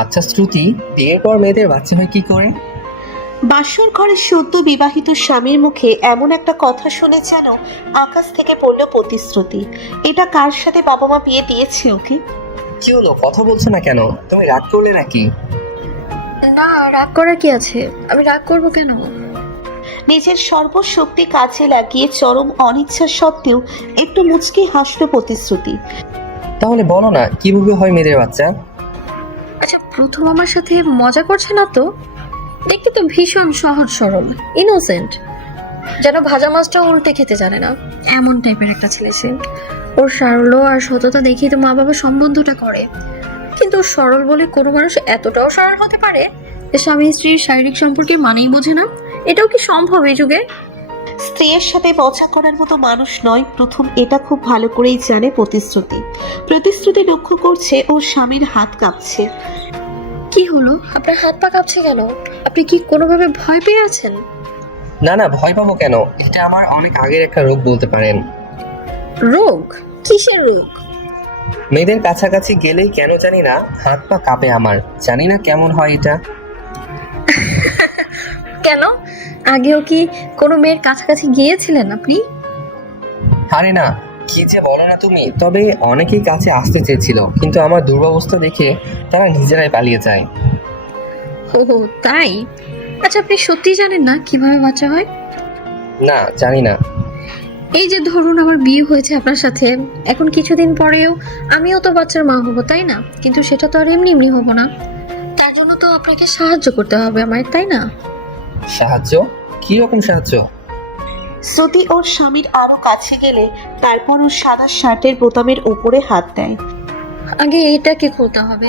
আচ্ছা শ্রুতি, বিয়ের পর মেয়েদের বাচ্চা হয় কি করে? বাসর ঘরে সদ্য বিবাহিত স্বামীর মুখে এমন একটা কথা শুনে যেন আকাশ থেকে পড়ল প্রতিশ্রুতি। এটা কার সাথে বাবা মা বিয়ে দিয়েছে ওকে? কি হলো, কথা বলছো না কেন? তুমি রাগ করলে নাকি? না, রাগ করার কি আছে? আমি রাগ করব কেন? নিজের সর্বশক্তি কাজে লাগিয়ে চরম অনিচ্ছা সত্ত্বেও একটু মুচকি হাসল প্রতিশ্রুতি। তাহলে বলো না, কিভাবে হয় মেয়েদের বাচ্চা? আচ্ছা, প্রথম আমার সাথে মজা করছে না তো? দেখতে তো ভীষণ সহজ সরল, ইনোসেন্ট, যেন ভাজা মাছটা উল্টে খেতে জানে না, এমন টাইপের একটা ছেলে সে। ওর সরল আর সততা দেখেই তো মা বাবা সম্বন্ধটা করে। কিন্তু সরল বলে কোনো মানুষ এতটাও সরল হতে পারে যে স্বামী স্ত্রীর শারীরিক সম্পর্কে মানেই বোঝে না? এটাও কি সম্ভব এই যুগে? স্ত্রীর সাথে মজা করার মতো মানুষ নয় প্রথম, এটা খুব ভালো করেই জানে প্রতিশ্রুতি। প্রতিশ্রুতি লক্ষ্য করছে ওর স্বামীর হাত কাঁপছে। কি হলো, আপনার হাত পা কাঁপছে কেন? আপনি কি কোনোভাবে ভয় পেয়ে আছেন? না না, ভয় পাবো কেন? এটা আমার অনেক আগের একটা রোগ বলতে পারেন। রোগ? কিসের রোগ? মেয়েদের কাছাকাছি গেলেই কেন জানি না হাত পা কাঁপে আমার। জানি না কেমন হয় এটা। কেন, আগেও কি কোনো মেয়ের কাছাকাছি গিয়েছিলেন আপনি? আরে না, কি যে বলো না তুমি। তবে অনেকেই কাছে আসতে চেয়েছিল, কিন্তু আমার দুরবস্থা দেখে তারা নিজেরাই পালিয়ে যায়। ও তাই? আচ্ছা, আপনি সত্যি জানেন না কিভাবে বাচ্চা হয়? না, জানি না। এই যে ধরুন আমার বিয়ে হয়েছে আপনার সাথে, এখন কিছুদিন পরেও আমিও তো বাচ্চার মা হবো, তাই না? কিন্তু সেটা তো আর এমনি এমনি হবো না। তার জন্য তো আপনাকে সাহায্য করতে হবে আমায়, তাই না? সাহায্য? কি রকম সাহায্য? শ্রুতি ওর স্বামীর আরো কাছে গেলে তারপর ওর সাদা শার্টের বোতামের উপরে হাত দেয়। আগে এটাকে খুলতে হবে।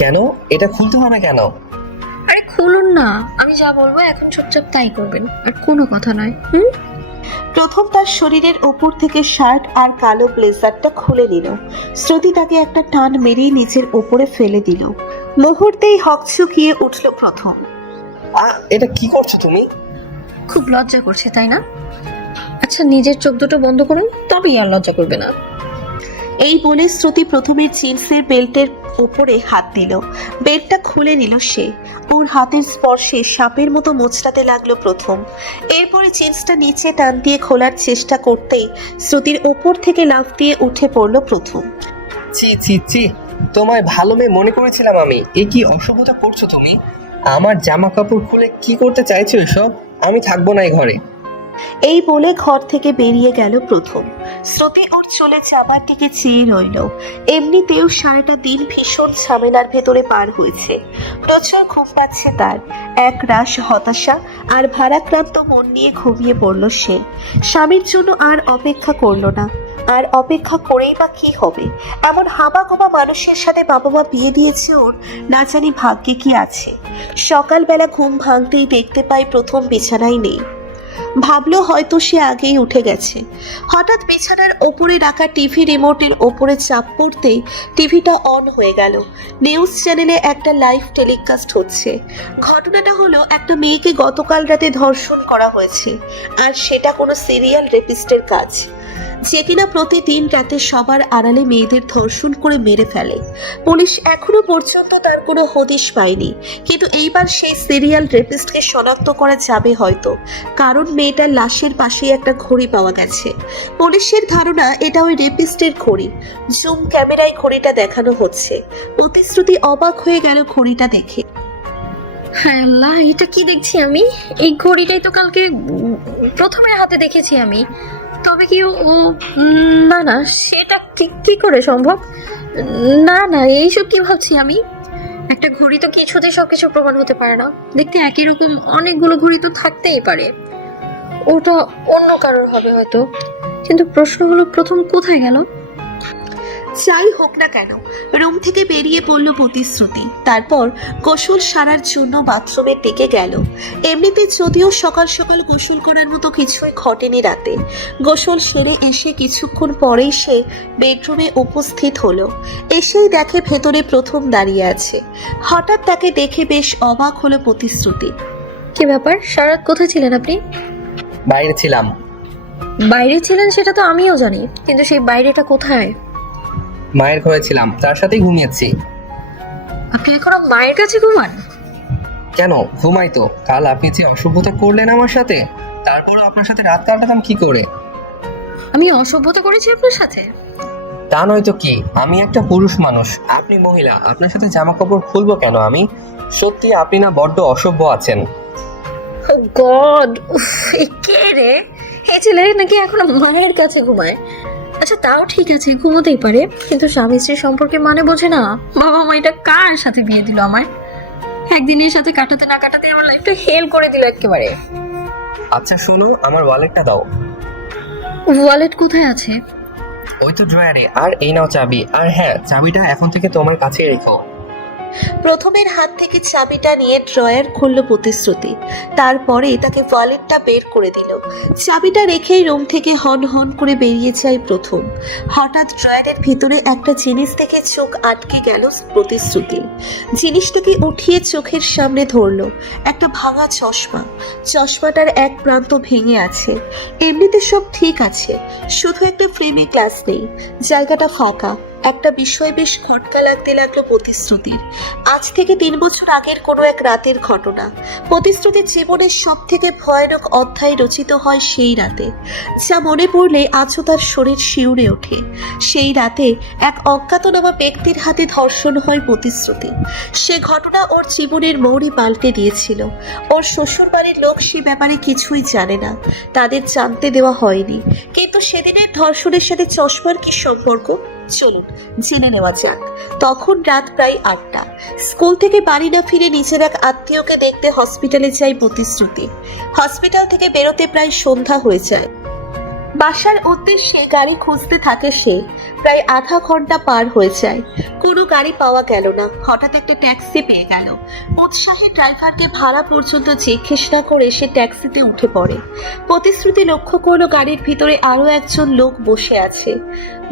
কেন? এটা খুলতে হবে কেন? আরে খুলুন না, আমি যা বলবো এখন চুপচাপ তাই করবেন, আর কোনো কথা নয়। হুম? প্রথম তার শরীরের উপর থেকে শার্ট আর কালো ব্লেজারটা খুলে নিল। শ্রুতি তাকে একটা টান মেরেই নিচের উপরে ফেলে দিল। মুহূর্তেই হকচকিয়ে উঠল প্রথম। এটা কি করছো তুমি? খুব লজ্জা করছে তাই না? আচ্ছা, নিজের চোখ দুটো বন্ধ করুন, তবেই আর লজ্জা করবে না। এই বলে শ্রুতি প্রথমে জিন্সের বেল্টের উপরে হাত দিল। বেল্টটা খুলে নিল সে। ওর হাতের স্পর্শে সাপের মতো মোচড়াতে লাগলো প্রথম। এরপরে জিন্সটা নিচে টান দিয়ে খোলার চেষ্টা করতেই শ্রুতির উপর থেকে লাফ দিয়ে উঠে পড়ল প্রথম। ছি ছি ছি, তোমায় ভালো মেয়ে মনে করেছিলাম আমি। এ কি অসভ্যতা করছো তুমি? আমার জামা কাপড় খুলে কি করতে চাইছো এসব? আমি থাকবো না এই ঘরে। এই বলে ঘর থেকে বেরিয়ে গেল প্রথম। শ্রুতি ওর চলে যাবার দিকে চেয়ে রইল। এমনিতেও সারাটা দিন ভীষণ ঝামেলার ভেতরে পার হয়েছে। প্রচুর ঘুম পাচ্ছে তার। এক রাশ হতাশা আর ভারাক্রান্ত মন নিয়ে ঘুমিয়ে পড়ল সে। স্বামীর জন্য আর অপেক্ষা করলো না। আর অপেক্ষা করেই বা কি হবে? এমন হাবা গোবা মানুষের সাথে বাবা মা বিয়ে দিয়েছে ওর, না জানি ভাগ্যে কি আছে। সকালবেলা ঘুম ভাঙতেই দেখতে পাই প্রথম বিছানায় নেই। ভাবলো হয়তো সে আগেই উঠে গেছে। হঠাৎ বিছানার ওপরে রাখা টিভি রিমোটের ওপরে চাপ পড়তেই টিভিটা অন হয়ে গেল। নিউজ চ্যানেলে একটা লাইভ টেলিকাস্ট হচ্ছে। ঘটনাটা হলো, একটা মেয়েকে গতকাল রাতে ধর্ষণ করা হয়েছে। আর সেটা কোনো সিরিয়াল রেপিস্টের কাজ, যে কিনা প্রতিদিন রাতে সবার আড়ালে মেয়েদের ধর্ষণ করে মেরে ফেলে। পুলিশ এখনো পর্যন্ত তার কোনো হদিশ পায়নি। কিন্তু এইবার সেই সিরিয়াল রেপিস্টকে শনাক্ত করা যাবে হয়তো, কারণ মেয়েটার লাশের পাশেই একটা ঘড়ি পাওয়া গেছে। পুলিশের ধারণা এটা ওই রেপিস্টের ঘড়ি। জুম ক্যামেরায় ঘড়িটা দেখানো হচ্ছে। প্রতিশ্রুতি অবাক হয়ে গেল ঘড়িটা দেখে। হ্যাঁ আল্লাহ, এটা কি দেখছি আমি? এই ঘড়িটাই তো কালকে প্রথমের হাতে দেখেছি আমি। তবে কি ও না না, সেটা কি করে সম্ভব? না না, এইসব কি ভাবছি আমি? একটা ঘড়ি তো কিছুতেই সবকিছু প্রমাণ হতে পারে না। দেখতে একই রকম অনেকগুলো ঘড়ি তো থাকতেই পারে। ওটা অন্য কারোর হবে হয়তো। কিন্তু প্রশ্ন হলো, প্রথম কোথায় গেল? যাই হোক না কেন, রুম থেকে বেরিয়ে পড়ল প্রতিশ্রুতি। তারপর গোসল সারার জন্য বাথরুমের দিকে গেল। এমনিতে যদিও সকাল সকাল গোসল করার মতো কিছুই ঘটেনি রাতে। গোসল সেরে এসে কিছুক্ষণ পরেই সে বেডরুমে উপস্থিত হলো। এসেই দেখে ভেতরে প্রথম দাঁড়িয়ে আছে। হঠাৎ তাকে দেখে বেশ অবাক হলো প্রতিশ্রুতি। কি ব্যাপার, সারাত কোথায় ছিলেন আপনি? বাইরে ছিলাম। বাইরে ছিলেন সেটা তো আমিও জানি, কিন্তু সেই বাইরেটা কোথায়? মায়ের ঘরে ছিলাম, তার সাথেই ঘুমিয়েছি। আপনি এখনো মায়ের কাছে ঘুমান? কেন ঘুমাই তো, কাল আপনি যে অসভ্যতা করলেন আমার সাথে, তারপরও আপনার সাথে রাত কাটাতাম কি করে? আমি অসভ্যতা করেছি আপনার সাথে? তা নয় তো কি, আমি একটা পুরুষ মানুষ, আপনি মহিলা, আপনার সাথে জামা কাপড় খুলবো কেন আমি? সত্যি আপনি না বড্ড অসভ্য আছেন। ও গড, কে রে? এই ছেলে নাকি এখনো মায়ের কাছে ঘুমায়? আচ্ছা তাও ঠিক আছে, ঘুমোতেই পারে, কিন্তু স্বামী স্ত্রীর সম্পর্কে মানে বোঝে না। বাবা মা এটা কার সাথে বিয়ে দিল আমার? একদিনের সাথে কাটাতে না কাটাতে আমার লাইফটা হেল করে দিল একেবারে। আচ্ছা শোনো, আমার ওয়ালেটটা দাও। ওয়ালেট কোথায় আছে? ওই তো ড্রয়ারে, আর এই নাও চাবি, আর হ্যাঁ চাবিটা এখন থেকে তোমার কাছেই রেখো। প্রথমের হাত থেকে চাবিটা নিয়ে ড্রয়ার খুলল প্রতিশ্রুতি। তারপরে তাকে ওয়ালেটটা বের করে দিল। চাবিটা রেখেই রুম থেকে হন হন করে বেরিয়ে যায় প্রথম। হঠাৎ ড্রয়ারের ভিতরে একটা জিনিস দেখে চোখ আটকে গেল প্রতিশ্রুতি। জিনিসটাকে উঠিয়ে চোখের সামনে ধরলো। একটা ভাঙা চশমা। চশমাটার এক প্রান্ত ভেঙে আছে। এমনিতে সব ঠিক আছে, শুধু একটা ফ্রেমে গ্লাস নেই, জায়গাটা ফাঁকা। একটা বিষয় বেশ খটকা লাগতে লাগলো প্রতিশ্রুতির। আজ থেকে 3 বছর আগের কোনো এক রাতের ঘটনা। প্রতিশ্রুতির জীবনের সব থেকে ভয়ানক অধ্যায় রচিত হয় সেই রাতে, যা মনে পড়লে আজও তার শরীর শিউরে ওঠে। সেই রাতে এক অজ্ঞাতনামা ব্যক্তির হাতে ধর্ষণ হয় প্রতিশ্রুতি। সে ঘটনা ওর জীবনের মোড়ই পাল্টে দিয়েছিল। ওর শ্বশুরবাড়ির লোক সে ব্যাপারে কিছুই জানে না, তাদের জানতে দেওয়া হয়নি। কিন্তু সেদিনের ধর্ষণের সাথে চশমার কি সম্পর্ক, চলুন জেনে নেওয়া যাক। তখন রাত প্রায় 8টা। স্কুল থেকে বাড়ি না ফিরে নিজের এক আত্মীয়কে দেখতে হসপিটালে যায় প্রতিশ্রুতি। হসপিটাল থেকে বেরোতে প্রায় সন্ধ্যা হয়ে যায়। বাসার উদ্দেশ্যে গাড়ি খুঁজতে থাকে সে। প্রায় আধা ঘন্টা পার হয়ে যায়, কোনো গাড়ি পাওয়া গেল না। হঠাৎ একটা ট্যাক্সি পেয়ে গেল। উৎসাহী ড্রাইভারকে ভাড়া পর্যন্ত জিজ্ঞেস না করে সে ট্যাক্সিতে উঠে পড়ে। প্রতিশ্রুতি লক্ষ্য করলো গাড়ির ভিতরে আরো একজন লোক বসে আছে।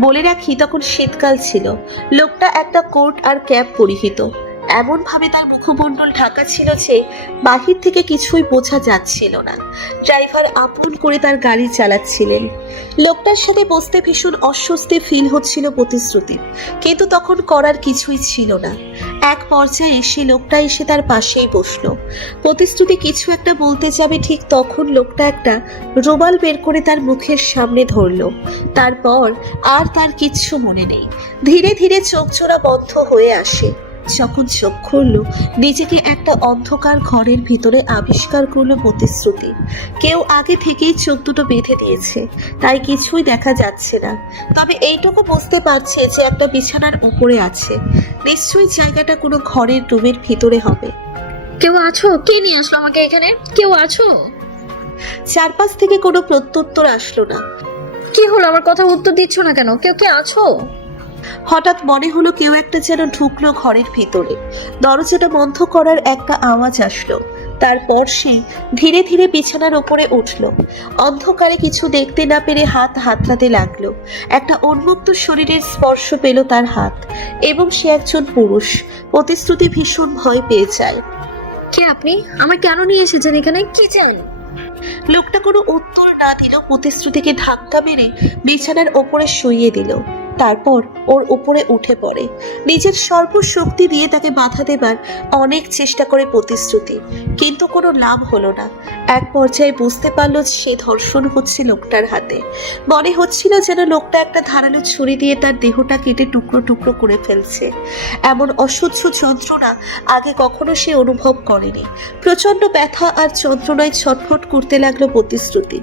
বলে রাখি তখন শীতকাল ছিল। লোকটা একটা কোট আর ক্যাপ পরিহিত। এমন ভাবে তার মুখমণ্ডল ঢাকা ছিল যে বাহির থেকে কিছুই বোঝা যাচ্ছিল না। ড্রাইভার আপন করে তার গাড়ি চালাচ্ছিলেন। লোকটার সাথে বসতে ভীষণ অস্বস্তি ফিল হচ্ছিল প্রতিশ্রুতির, কিন্তু তখন করার কিছুই ছিল না। এক পর্যায়ে সে লোকটা এসে তার পাশেই বসলো। প্রতিশ্রুতি কিছু একটা বলতে যাবে, ঠিক তখন লোকটা একটা রুমাল বের করে তার মুখের সামনে ধরলো। তারপর আর তার কিচ্ছু মনে নেই। ধীরে ধীরে চোখ জোড়া বন্ধ হয়ে আসে। যখন চোখ খুলল, নিজেকে একটা অন্ধকার ঘরের ভিতরে আবিষ্কার করলো প্রতিশ্রুতি। কেউ আগে থেকেই চোখ দুটো বেঁধে দিয়েছে, তাই কিছুই দেখা যাচ্ছে না। তবে এইটুকু বুঝতে পারছে যে একটা বিছানার উপরে আছে। নিশ্চয়ই জায়গাটা কোনো ঘরের রুমের ভিতরে হবে। কেউ আছো? কে নিয়ে আসলো আমাকে এখানে? কেউ আছো? চারপাশ থেকে কোনো প্রত্যুত্তর আসলো না। কি হলো, আমার কথা উত্তর দিচ্ছ না কেন? কেউ কে আছো? হঠাৎ মনে হলো কেউ একটা যেন ঢুকলো ঘরের ভিতরে। দরজাটা বন্ধ করার একটা আওয়াজ আসলো। তারপর সে ধীরে ধীরে বিছানার ওপরে উঠল। অন্ধকারে কিছু দেখতে না পেরে হাত হাতড়াতে লাগলো। একটা উন্মুক্ত শরীরের স্পর্শ পেল তার হাত, এবং সে একজন পুরুষ। প্রতিশ্রুতি ভীষণ ভয় পেয়ে যায়। কে আপনি? আমার কেন নিয়ে এসেছেন এখানে? কি চান? লোকটা কোনো উত্তর না দিল। প্রতিশ্রুতিকে ধাক্কা মেরে বিছানার ওপরে শুইয়ে দিল। তারপর ওর উপরে উঠে পড়ে। নিজের সর্বশক্তি দিয়ে তাকে বাধা দেবার অনেক চেষ্টা করে প্রতিশ্রুতি, কিন্তু কোনো লাভ হলো না। এক পর্যায়ে বুঝতে পারল সে ধর্ষণ হচ্ছে লোকটার হাতে। মনে হচ্ছিল যেন লোকটা একটা ধারালো ছুরি দিয়ে তার দেহটা কেটে টুকরো টুকরো করে ফেলছে। এমন অসহ্য যন্ত্রণা আগে কখনো সে অনুভব করেনি। প্রচন্ড ব্যথা আর যন্ত্রণায় ছটফট করতে লাগলো প্রতিশ্রুতি।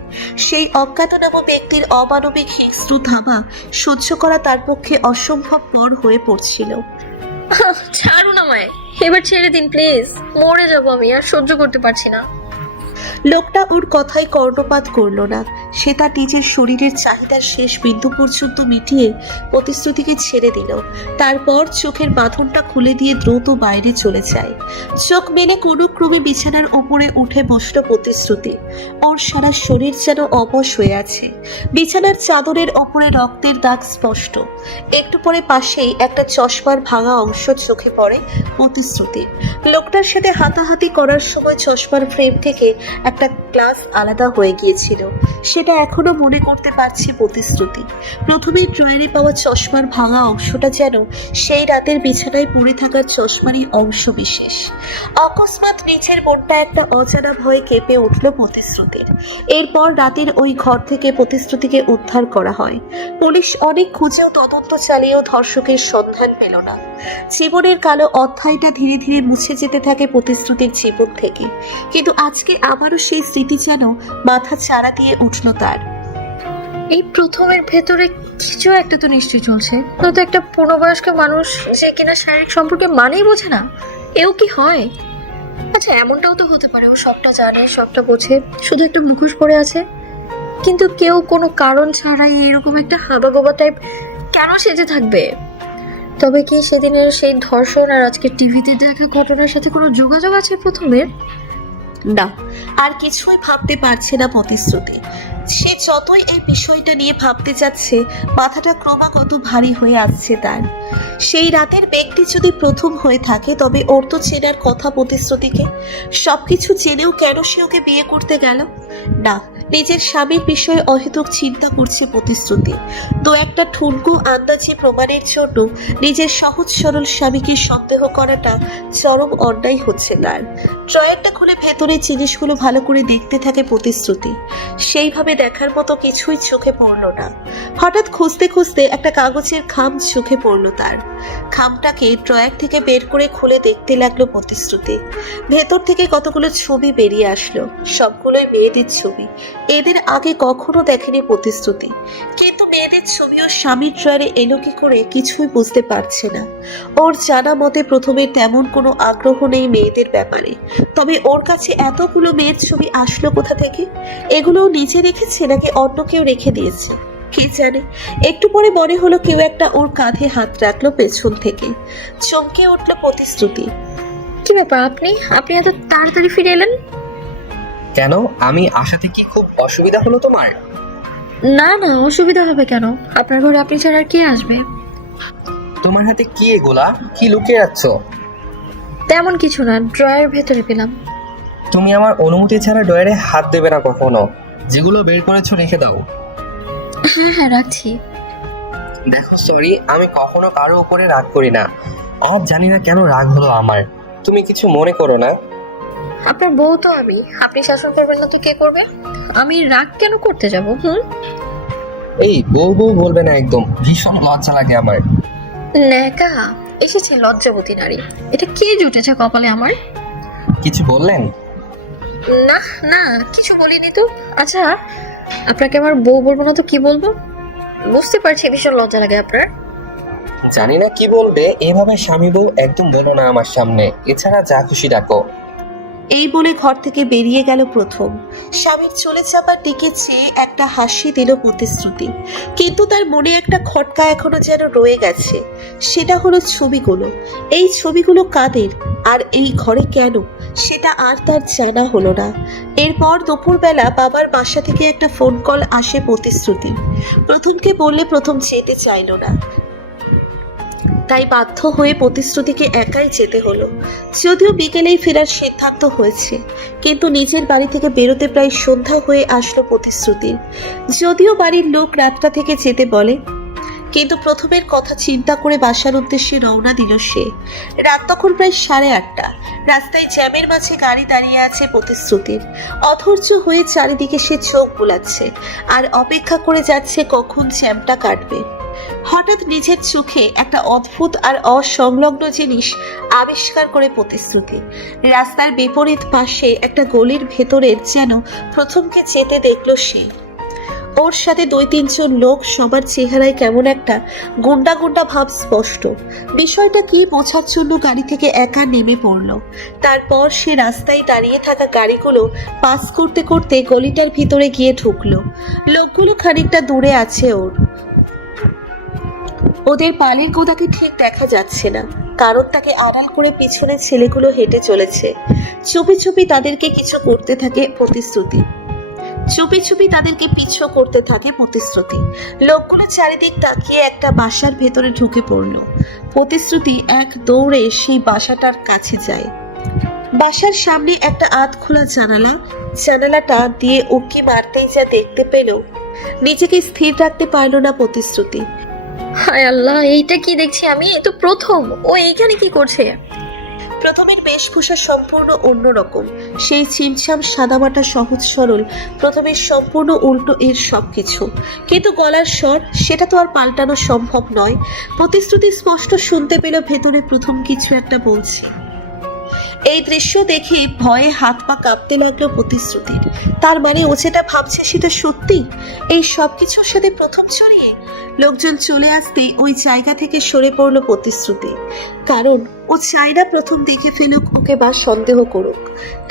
সেই অজ্ঞাতনামা ব্যক্তির অমানবিক হিংস্র ধামা সহ্য করা তার পক্ষে অসম্ভবপর হয়ে পড়ছিল। ছাড়ুন আমায়, এবার ছেড়ে দিন প্লিজ। মরে যাবো আমি, আর সহ্য করতে পারছি না। লোকটা ওর কথায় কর্ণপাত করলো না। সে তার নিজের শরীরের চাহিদার শেষ বিন্দু পর্যন্ত মিটিয়ে প্রতিশ্রুতিকে ছেড়ে দিল। তারপর চোখের বাঁধনটা খুলে দিয়ে দ্রুত বাইরে চলে যায়। চোখ মেলে কোনো ক্রমে বিছানার উপরে উঠে বসলো প্রতিশ্রুতি। ওর সারা শরীর যেন অবশ হয়ে আছে। বিছানার চাদরের ওপরে রক্তের দাগ স্পষ্ট। একটু পরে পাশেই একটা চশমার ভাঙা অংশ চোখে পড়ে প্রতিশ্রুতির। লোকটার সাথে হাতাহাতি করার সময় চশমার ফ্রেম থেকে একটা গ্লাস আলাদা হয়ে গিয়েছিল। সেটা সেটা এখনো মনে করতে পারছে প্রতিশ্রুতি। প্রথমে ড্রয়ারে পাওয়া চশমার ভাঙা অংশটা যেন সেই রাতের বিছানায় পড়ে থাকার চশমারই অংশ বিশেষ। অকস্মাৎ নিচের মনটা একটা অজানা ভয়ে কেঁপে উঠল প্রতিশ্রুতির। এরপর রাতের ওই ঘর থেকে প্রতিশ্রুতিকে উদ্ধার করা হয়। পুলিশ অনেক খুঁজেও তদন্ত চালিয়েও ধর্ষকের সন্ধান পেল না। জীবনের কালো অধ্যায়টা ধীরে ধীরে মুছে যেতে থাকে প্রতিশ্রুতির জীবন থেকে। কিন্তু আজকে আবারও সেই স্মৃতি যেন মাথা চাড়া দিয়ে উঠল তার। এই প্রথমের ভেতরে কিছু একটা তো নিশ্চয়ই চলছে, নয়তো একটা পূর্ণবয়স্ক মানুষ যে কিনা শারীরিক সম্পর্কে মানেই বোঝে না, এও কি হয়? আচ্ছা, এমনটাও তো হতে পারে ও সবটা জানে, সবটা বোঝে, শুধু একটা মুখোশ পরে আছে। কিন্তু কেউ কোনো কারণ ছাড়াই এরকম একটা হাবাগোবা টাইপ কেন সেজে থাকবে? তবে কি সেদিনের সেই ধর্ষণ আর আজকে টিভিতে দেখা ঘটনার সাথে কোনো যোগাযোগ আছে প্রথমের? না, আর কিছুই ভাবতে পারছে না প্রতিশ্রুতি। সে যতই এই বিষয়টা নিয়ে ভাবতে যাচ্ছে, মাথাটা ক্রমাগত ভারী হয়ে আসছে তার। সেই রাতের ব্যক্তি যদি প্রথম হয়ে থাকে, তবে ওর তো চেনার কথা প্রতিশ্রুতিকে। সবকিছু জেনেও কেন সে ওকে বিয়ে করতে গেল? না, নিজের স্বামীর বিষয়ে অহেতুক চিন্তা করছে প্রতিশ্রুতি। দু একটা ঠুনকো আন্দাজে প্রমাণের জন্য নিজের সহজ সরল স্বামীকে সন্দেহ করাটা চরম অন্যায় হচ্ছে তার। ড্রয়ারটা খুলে ভেতরের জিনিসগুলো ভালো করে দেখতে থাকে প্রতিশ্রুতি। সেইভাবে দেখার মতো কিছুই চোখে পড়ল না। হঠাৎ খুঁজতে খুঁজতে একটা কাগজের খাম চোখে পড়ল তার। খামটাকে ড্রয়ার থেকে বের করে খুলে দেখতে লাগলো প্রতিশ্রুতি। ভেতর থেকে কতগুলো ছবি বেরিয়ে আসলো, সবগুলোই মেয়েদের ছবি। এদের আগে কখনো দেখেনি প্রতিশ্রুতি। কিন্তু মেয়েদের ছবিও স্বামীর ড্রয়ারে এলো কি করে কিছুই বুঝতে পারছে না। ওর জানা মতে প্রথমে তেমন কোনো আগ্রহ নেই মেয়েদের ব্যাপারে। তবে ওর কাছে এতগুলো মেয়ের ছবি আসলো কোথা থেকে? এগুলোও নিজে রেখেছে নাকি অন্য কেউ রেখে দিয়েছে, কে জানে। একটু পরে মনে হলো কেউ একটা ওর কাঁধে হাত রাখলো পেছন থেকে। চমকে উঠল প্রতিশ্রুতি। কি ব্যাপার, আপনি আপনি এত তাড়াতাড়ি ফিরে এলেন? কেন, আমি আসাতে কি খুব অসুবিধা হলো তোমার? না না, অসুবিধা হবে কেন? আপনার ঘরে আপনি ছাড়া আর কে আসবে? তোমার হাতে কি এগুলা? কি লুকিয়ে রাখছ? তেমন কিছু না, ড্রয়ার ভেতরে পেলাম। তুমি আমার অনুমতি ছাড়া ড্রয়ারে হাত দেবে না কখনো। যেগুলো বের করেছো রেখে দাও। হ্যাঁ হ্যাঁ, রাখছি। দেখো, সরি, আমি কখনো কারো উপরে রাগ করি না। আর জানি না কেন রাগ হলো আমার। তুমি কিছু মনে করো না। আপনার বউ তো আমি, আপনি শাসন করবেন না তো কে করবে? আমি রাগ কেন করতে যাব? এই বউ বউ বলবে না, একদম ভীষণ লজ্জা লাগে আমার। ন্যাকা এসেছে লজ্জাবতী নারী, এটা কে জুটেছে কপালে আমার? কিছু বললেন? না না, কিছু বলিনি তো। আচ্ছা, আপনাকে আমার বউ বলবো না তো কি বলবো? বুঝতে পারছি ভীষণ লজ্জা লাগে আপনার। জানি না কি বলবে, এভাবে স্বামী বউ একদম বলো না আমার সামনে। এছাড়া যা খুশি ডাকো। এই বলে ঘর থেকে বেরিয়ে গেল প্রথম। স্বামীর চলে যাবার দিকে চেয়ে একটা হাসি দিল প্রতিশ্রুতি। কিন্তু তার মনে একটা খটকা এখনো যেন রয়ে গেছে। সেটা হলো ছবিগুলো। এই ছবিগুলো কাদের আর এই ঘরে কেন, সেটা আর তার জানা হলো না। এরপর দুপুরবেলা বাবার বাসা থেকে একটা ফোন কল আসে প্রতিশ্রুতি। প্রথমকে বললে প্রথম যেতে চাইল না, তাই বাধ্য হয়ে প্রতিশ্রুতিকে একাই যেতে হলো। যদিও বিকেলেই ফেরার সিদ্ধান্ত হয়েছে, কিন্তু নিজের বাড়ি থেকে বেরোতে প্রায় সন্ধ্যা হয়ে আসলো প্রতিশ্রুতির। যদিও বাড়ির লোক রাতটা থেকে যেতে বলে, কিন্তু প্রথমের কথা চিন্তা করে বাসার উদ্দেশ্যে রওনা দিল সে। রাত তখন প্রায় 8:30। রাস্তায় জ্যামের মাঝে গাড়ি দাঁড়িয়ে আছে প্রতিশ্রুতির। অধৈর্য হয়ে চারিদিকে সে চোখ বুলাচ্ছে আর অপেক্ষা করে যাচ্ছে কখন জ্যামটা কাটবে। হঠাৎ নিজের চোখে একটা অদ্ভুত আর অসংলগ্ন জিনিস আবিষ্কার করে প্রতিশ্রুতি। রাস্তার বিপরীত পাশে একটা গলির ভেতরের যেন প্রথমকে যেতে দেখলো সে। ওর সাথে 2-3 জন লোক, সবার চেহারায় কেমন একটা গুন্ডা গুন্ডা ভাব স্পষ্ট। বিষয়টা কি বোঝার জন্য গাড়ি থেকে একা নেমে পড়ল। তারপর সে রাস্তায় দাঁড়িয়ে থাকা গাড়িগুলো পাস করতে করতে গলিটার ভিতরে গিয়ে ঢুকলো। লোকগুলো খানিকটা দূরে আছে ওদের পালের গোদাকে ঠিক দেখা যাচ্ছে না, কারণ তাকে আড়াল করে পিছনে ছেলেগুলো হেঁটে চলেছে। চুপি চুপি তাদেরকে কিছু করতে থাকে প্রতিশ্রুতি। চুপি চুপি তাদেরকে পিছু করতে থাকে প্রতিশ্রুতি। লোকগুলো চারিদিক তাকিয়ে একটা বাসার ভেতরে ঢুকে পড়ল। প্রতিশ্রুতি এক দৌড়ে সেই বাসাটার কাছে যায়। বাসার সামনে একটা আধ খোলা জানালা, জানালাটা দিয়ে উঁকি মারতেই যা দেখতে পেল, নিজেকে স্থির রাখতে পারল না প্রতিশ্রুতি। হায় আল্লাহ, এইটা কি দেখছি আমি? এ তো প্রথম। ও এইখানে কি করছে? প্রথমের বেশভূষা সম্পূর্ণ অন্যরকম, সেই ছিমছাম সাদামাটা সহজ সরল। প্রথমের সম্পূর্ণ উল্টো এর সবকিছু, কিন্তু গলার স্বর সেটা তো আর পাল্টানো সম্ভব নয়। প্রতিশ্রুতি স্পষ্ট শুনতে পেল ভেতরে প্রথম কিছু একটা বলছে। এই দৃশ্য দেখে ভয়ে হাত পা কাঁপতে লাগলো প্রতিশ্রুতির। তার মানে ও যেটা ভাবছে সেটা সত্যি। এই সব কিছুর সাথে প্রথম ছড়িয়ে লোকজন চলে আসতেই ওই জায়গা থেকে সরে পড়লো প্রতিশ্রুতি, কারণ ও চায় না প্রথম দেখে ফেলুক ওকে বা সন্দেহ করুক।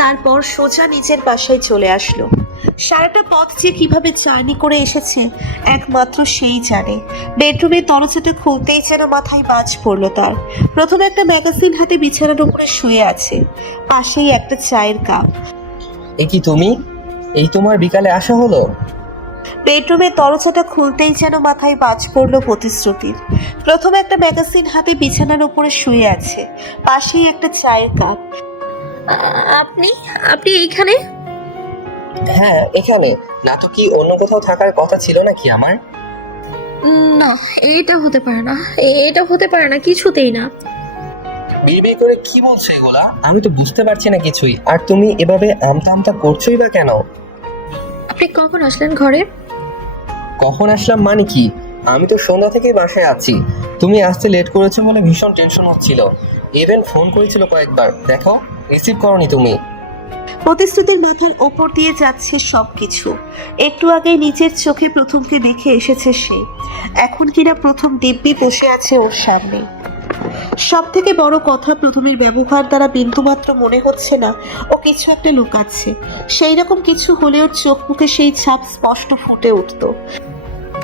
তারপর সোজা নিজের বাসায় চলে আসলো। সারাটা পথ যে কিভাবে জার্নি করে এসেছে একমাত্র সেই জানে। বেডরুমের দরজাটা খুলতেই যেন মাথায় বাজ পড়লো তার। প্রথমে একটা ম্যাগাজিন হাতে বিছানার উপরে শুয়ে আছে, পাশেই একটা চায়ের কাপ। এ কি তুমি? এই তোমার বিকালে আসা হলো? বেডরুমের দরজাটা খুলতেই যেন মাথায় বাজ পড়লো প্রতিশ্রুতির। প্রথমে একটা ম্যাগাজিন হাতে বিছানার উপরে শুয়ে আছে, পাশেই একটা চায়ের কাপ। আপনি আপনি এইখানে? হ্যাঁ, এখানে। না তো কি অন্য কোথাও থাকার কথা ছিল নাকি আমার? না, এটা হতে পারে না, এটা হতে পারে না, কিছুতেই না। বিড়বিড় করে কি বলছো এগুলা? আমি তো বুঝতে পারছি না কিছুই। আর তুমি এভাবে আমতা আমতা করছোই বা কেন? আপনি কখন আসলেন ঘরে? কখন আসলাম মানে কি? আমি তো সন্ধ্যা থেকেই বাসায় আছি। তুমি আসতে লেট করেছো বলে ভীষণ টেনশন হচ্ছিল। ইভেন ফোন করেছিল কয়েকবার, দেখো রিসিভ করনি তুমি। প্রতিশ্রুতির মাথার ওপর দিয়ে যাচ্ছে সবকিছু। একটু আগে নিজের চোখে প্রথমকে দেখে এসেছে সে, এখন কিনা প্রথম দিব্যি বসে আছে ওর সামনে। সব থেকে বড় কথা, প্রথমের ব্যবহার দ্বারা বিন্দুমাত্র মনে হচ্ছে না ও কিছু একটা লুকাচ্ছে। সেই রকম কিছু হলে ওর চোখ মুখে সেই ছাপ স্পষ্ট ফুটে উঠত।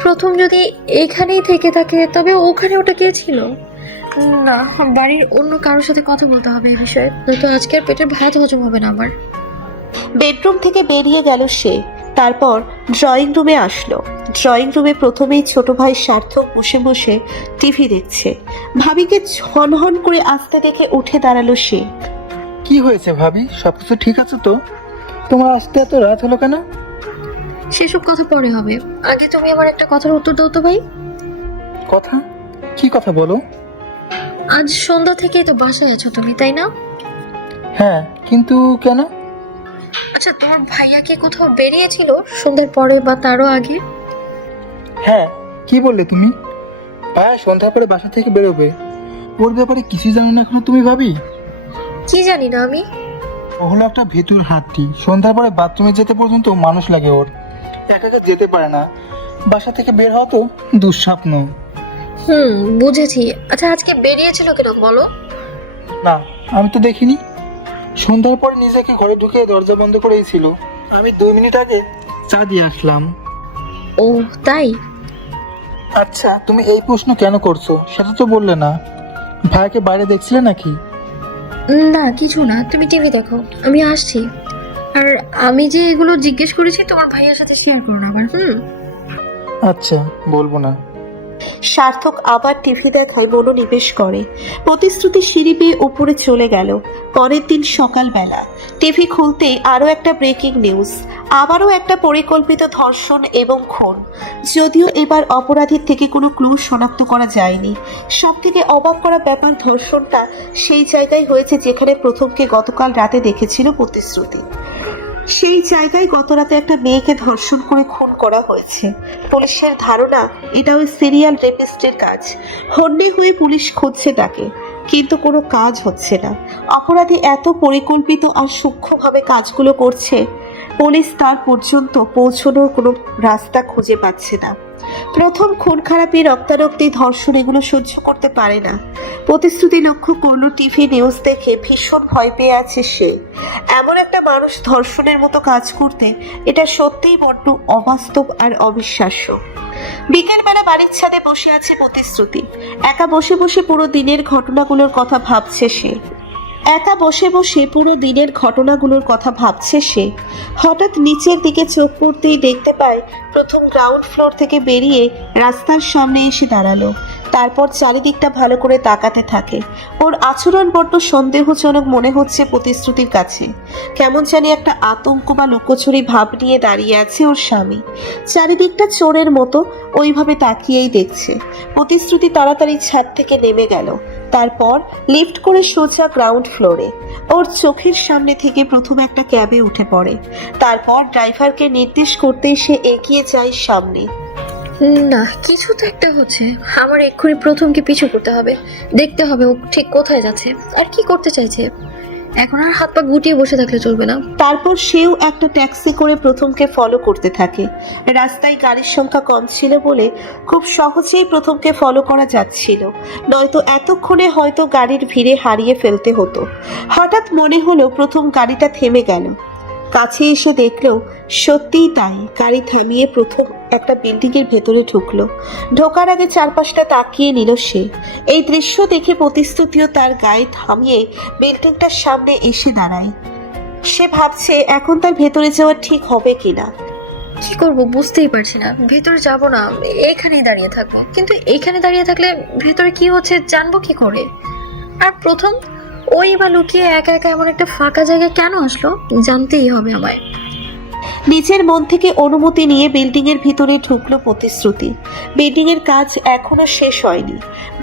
প্রথম যদি এখানেই থেকে থাকে তবে ওখানে ওটা কে ছিল? না, বাড়ির অন্য কারোর সাথে কথা বলতে হবে এই বিষয়ে, নয়তো আজকে আর পেটের ভাত হজম হবে না আমার। বেডরুম থেকে বেরিয়ে গেল সে, তারপর ড্রয়িং রুমে আসলো। ড্রয়িং রুমে প্রথমেই ছোট ভাই সার্থক বসে বসে টিভি দেখছে। ভাবিকে হনহন করে আসতে দেখে উঠে দাঁড়ালো সে। কি হয়েছে ভাবি, সবকিছু ঠিক আছে তো? তোমার আসতে এত রাত হলো কেন? সেসব কথা পরে হবে, আগে তুমি আমার একটা কথার উত্তর দাও তো ভাই। কথা? কি কথা বলো? আজ সন্ধ্যা থেকেই তো বাসায় আছো তুমি, তাই না? হ্যাঁ, কিন্তু কেন? আচ্ছা, তোমার ভাইয়া কি কোথাও বেরিয়েছিল সন্ধ্যার পরে বা তারও আগে? হ্যাঁ, কি বললে তুমি? ভাইয়া সন্ধ্যার পরে বাসা থেকে বেরোবে, ওর ব্যাপারে কিছু জানো না এখনো তুমি ভাবি? কি জানি না আমি। ও হলো একটা ভেতুর হাতটি, সন্ধ্যার পরে বাথরুমে যেতে পর্যন্ত মানুষ লাগে ওর, একা একা যেতে পারে না। বাসা থেকে বের হওয়া তো দুঃস্বপ্ন। বুঝেছি। আচ্ছা, আজকে বেরিয়েছিল কেন বলো? না, আমি তো দেখিনি। সন্ধ্যার পরে নিজেকে ঘরে ঢুকে দরজা বন্ধ করেই ছিল। আমি 2 মিনিট আগে চা দিয়ে আসলাম। ও তাই? আচ্ছা, তুমি এই প্রশ্ন কেন করছো সেটা তো বললে না। ভাইয়াকে বাইরে দেখছিলে নাকি? না, কিছু না, তুমি টিভি দেখো, আমি আসছি। আর আমি যে এগুলো জিজ্ঞেস করেছি তোমার ভাইয়ার সাথে শেয়ার করো না আবার। আচ্ছা, বলবো না। সার্থক আবার টিভি দেখায় মনোনিবেশ করে। প্রতিশ্রুতি সিঁড়ি বেয়ে উপরে চলে গেল। পরের দিন সকালবেলা টিভি খুলতেই আরও একটা ব্রেকিং নিউজ, আবারও একটা পরিকল্পিত ধর্ষণ এবং খুন। যদিও এবার অপরাধীর থেকে কোনো ক্লু শনাক্ত করা যায়নি। সব থেকে অবাক করা ব্যাপার, ধর্ষণটা সেই জায়গায় হয়েছে যেখানে প্রথমকে গতকাল রাতে দেখেছিল প্রতিশ্রুতি। সেই জায়গায় গত রাতে একটা মেয়েকে ধর্ষণ করে খুন করা হয়েছে। পুলিশের ধারণা এটা ওই সিরিয়াল রেপিস্টের কাজ। হন্যে হয়ে পুলিশ খুঁজছে তাকে, কিন্তু কোনো কাজ হচ্ছে না। অপরাধী এত পরিকল্পিত আর সূক্ষ্মভাবে কাজগুলো করছে, পুলিশ তার পর্যন্ত পৌঁছানোর কোনো রাস্তা খুঁজে পাচ্ছে না। প্রথম খুন খারাপি, রক্তারক্তি, ধর্ষণ এগুলো সহ্য করতে পারে না। প্রতিশ্রুতি লক্ষ্য করলো টিভি নিউজ দেখে ভীষণ ভয় পেয়ে আছে সে। এমন একটা মানুষ ধর্ষণের মতো কাজ করতে, এটা সত্যিই বড্ড অবাস্তব আর অবিশ্বাস্য। বিকেলবেলা বাড়ির ছাদে বসে আছে প্রতিশ্রুতি। একা বসে বসে পুরো দিনের ঘটনাগুলোর কথা ভাবছে সে। হঠাৎ নিচের দিকে চোখ পড়তেই দেখতে পায় প্রথম গ্রাউন্ড ফ্লোর থেকে বেরিয়ে রাস্তার সামনে এসে দাঁড়ালো। তারপর চারিদিকটা ভালো করে তাকাতে থাকে। ওর আচরণ বড্ড সন্দেহজনক মনে হচ্ছে প্রতিশ্রুতির কাছে। কেমন জানি একটা আতঙ্ক বা লুকোচুরি ভাব নিয়ে দাঁড়িয়ে আছে ওর স্বামী। চারিদিকটা চোরের মতো ওইভাবে তাকিয়েই দেখছে। প্রতিশ্রুতি তাড়াতাড়ি ছাদ থেকে নেমে গেল, তারপর লিফট করে সোজা গ্রাউন্ড ফ্লোরে। ওর চোখের সামনে থেকে প্রথমে একটা ক্যাবে উঠে পড়ে, তারপর ড্রাইভারকে নির্দেশ করতেই সে এগিয়ে যায় সামনে। না, কিছু তো একটা হচ্ছে। আমার এক্ষুনি প্রথমকে পিছু করতে হবে, দেখতে হবে ও ঠিক কোথায় যাচ্ছে আর কি করতে চাইছে। এখন আর হাত পা গুটিয়ে বসে থাকলে চলবে না। তারপর সেও একটা ট্যাক্সি করে প্রথমকে ফলো করতে থাকে। রাস্তায় গাড়ির সংখ্যা কম ছিল বলে খুব সহজেই প্রথমকে ফলো করা যাচ্ছিল, নয়তো এতক্ষণে হয়তো গাড়ির ভিড়ে হারিয়ে ফেলতে হতো। হঠাৎ মনে হলো প্রথম গাড়িটা থেমে গেল। কাছে এসে দেখলো সত্যিই তাই, গাড়ি থামিয়ে প্রথম একটা বিল্ডিংয়ের ভেতরে ঢুকলো। ঢোকার আগে চারপাশটা তাকিয়ে নিল সে। এই দৃশ্য দেখে প্রতিশ্রুতিও তার গায়ে থামিয়ে বিল্ডিংটার সামনে এসে দাঁড়ায়। সে ভাবছে এখন তার ভেতরে যাওয়া ঠিক হবে কিনা। কি করব বুঝতেই পারছি না। ভেতরে যাব না, এখানেই দাঁড়িয়ে থাকবো। কিন্তু এইখানে দাঁড়িয়ে থাকলে ভেতরে কি হচ্ছে জানবো কি করে? আর প্রথম ওই বা লুকিয়ে একা একা এমন একটা ফাঁকা জায়গায় কেন আসলো জানতেই হবে আমায়। নিজের মন থেকে অনুমতি নিয়ে বিল্ডিং এর ভিতরে ঢুকলো প্রতিশ্রুতি। বিল্ডিং এর কাজ এখনো শেষ হয়নি,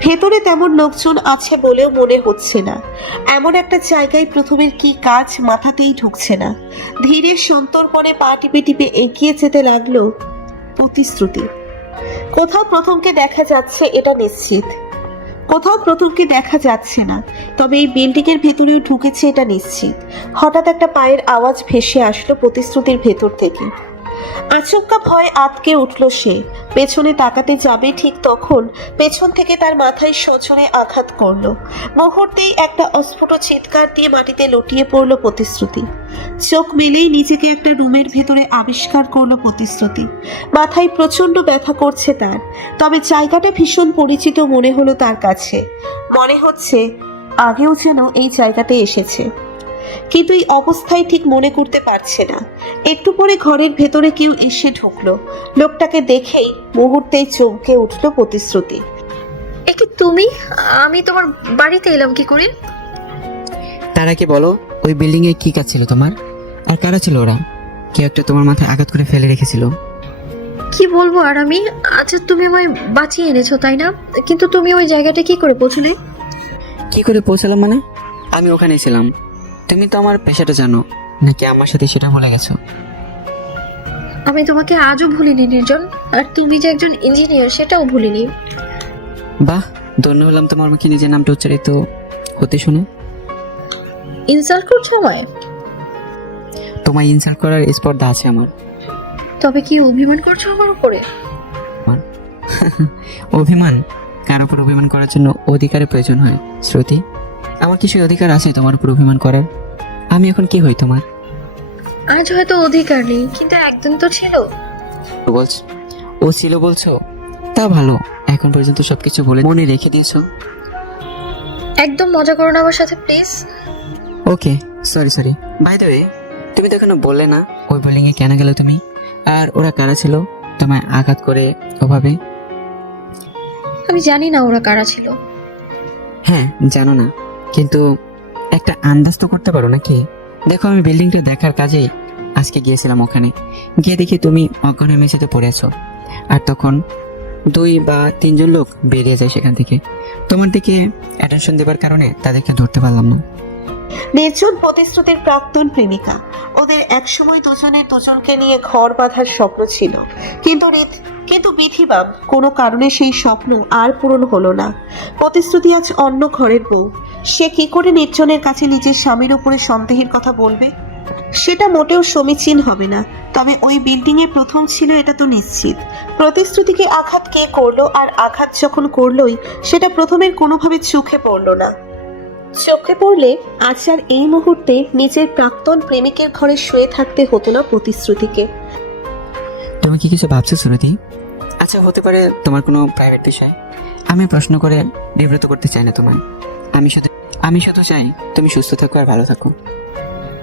ভেতরে তেমন লোকজন আছে বলেও মনে হচ্ছে না। এমন একটা জায়গায় প্রথমের কি কাজ মাথাতেই ঢুকছে না। ধীরে সন্তর্পণে পা টিপে টিপে এগিয়ে যেতে লাগলো প্রতিশ্রুতি। কোথাও প্রথমকে দেখা যাচ্ছে এটা নিশ্চিত, কোথাও প্রথমকে দেখা যাচ্ছে না, তবে এই বিল্ডিং এর ভেতরেও ঢুকেছে এটা নিশ্চিত। হঠাৎ একটা পায়ের আওয়াজ ভেসে আসলো প্রতিশ্রুতির ভেতর থেকে। আচমকা ভয় আটকে উঠল সে। পেছনে তাকাতে যাবে ঠিক তখন পেছন থেকে তার মাথায় সজোরে আঘাত করলো। মুহূর্তেই একটা অস্ফুট চিৎকার দিয়ে মাটিতে লুটিয়ে পড়লো প্রতিশ্রুতি। চোখ মেলেই নিজেকে একটা রুমের ভেতরে আবিষ্কার করলো প্রতিশ্রুতি। মাথায় প্রচন্ড ব্যথা করছে তার, তবে জায়গাটা ভীষণ পরিচিত মনে হলো তার কাছে। মনে হচ্ছে আগেও যেন এই জায়গাতে এসেছে, কিন্তু এই অবস্থায় ঠিক মনে করতে পারছে না। একটু পরে ঘরের ভেতরে কেউ এসে ঢুকলো। লোকটাকে দেখেই মুহূর্তেই চমকে উঠলো প্রতিশ্রুতি। একে তুমি? আমি তোমার বাড়িতে এলাম কি করে? তার আগে বলো, ওই বিল্ডিং এ কি কাজ ছিল তোমার? আর কারা ছিল ওরা? কেউ একটা তোমার মাথায় আঘাত করে ফেলে রেখেছিল। কি বলবো আর আমি। আচ্ছা তুমি আমায় বাঁচিয়ে এনেছো তাই না, কিন্তু তুমি ওই জায়গাটা কি করে পৌঁছলে? কি করে পৌঁছালাম মানে? আমি ওখানে ছিলাম। তুমি তো আমার পেশাটা জানো নাকি আমার সাথে সেটা ভুলে গেছো? আমি তোমাকে আজও ভুলিনি নির্জন, আর তুমি যে একজন ইঞ্জিনিয়ার সেটাও ভুলিনি। বাহ, ধন্য হলাম তোমার মুখে নিজের নামটা উচ্চারিত হতে শুনে। ইনসাল্ট করছো আমায়? তোমায় ইনসাল্ট করার স্পর্ধা আছে আমার। তবে কি অভিমান করছো আমার উপরে? অভিমান? কার উপর অভিমান করার জন্য অধিকারের প্রয়োজন হয় শ্রুতি। আমার কি সেই অধিকার আছে তোমার উপর অভিমান করার? আমি এখন কি হই তোমার? আজ হয়তো অধিকার নেই, কিন্তু একদিন তো ছিল। বলছো ও ছিল বলছো? তা ভালো, এখন পর্যন্ত সবকিছু বলে মনে রেখে দিয়েছো। একদম মজা করো না আমার সাথে please. Okay, sorry. By the way, তুমি তো এখনো বললে না ওই বিল্ডিং এ কেন গেলে তুমি? আর ওরা কারা ছিল তোমায় আঘাত করে ওভাবে? আমি জানি না ওরা কারা ছিল। হ্যাঁ জানো না, কিন্তু একটা আন্দাজ তো করতে পারো নাকি? দেখো, আমি বিল্ডিংটা দেখার কাজেই আজকে গিয়েছিলাম ওখানে। গিয়ে দেখি তুমি অজ্ঞান মেঝেতে পড়ে আছো, আর তখন 2 বা 3 জন লোক বেরিয়ে যায় সেখান থেকে। তোমার দিকে অ্যাটেনশন দেবার কারণে তাদেরকে ধরতে পারলাম না। নির্জন প্রতিশ্রুতির প্রাক্তন প্রেমিকা। ওদের একসময় দুজনের দুজনকে নিয়ে ঘর বাঁধার স্বপ্ন ছিল, কিন্তু বিধিবাম কোনো কারণে সেই স্বপ্ন আর পূরণ হলো না। প্রতিশ্রুতি আজ অন্য ঘরের বউ। সে কি করে নির্জনের কাছে নিজের স্বামীর উপরে সন্দেহের কথা বলবে? সেটা মোটেও সমীচীন হবে না। তবে ওই বিল্ডিং এ প্রথম ছিল এটা তো নিশ্চিত। প্রতিশ্রুতিকে আঘাত কে করলো, আর আঘাত যখন করলোই সেটা প্রথমের কোনোভাবে চোখে পড়লো না। চোখে পড়লে আজ আর এই মুহূর্তে নিজের প্রাক্তন প্রেমিকের ঘরে শুয়ে থাকতে হতো না প্রতিশ্রুতিকে। তুমি কি কিছু ভাবছো শ্রুতি? আচ্ছা, হতে পারে তোমার কোনো প্রাইভেট বিষয়। আমি প্রশ্ন করে বিব্রত করতে চাই না তোমায়। আমি শুধু চাই তুমি সুস্থ থাকো আর ভালো থাকো।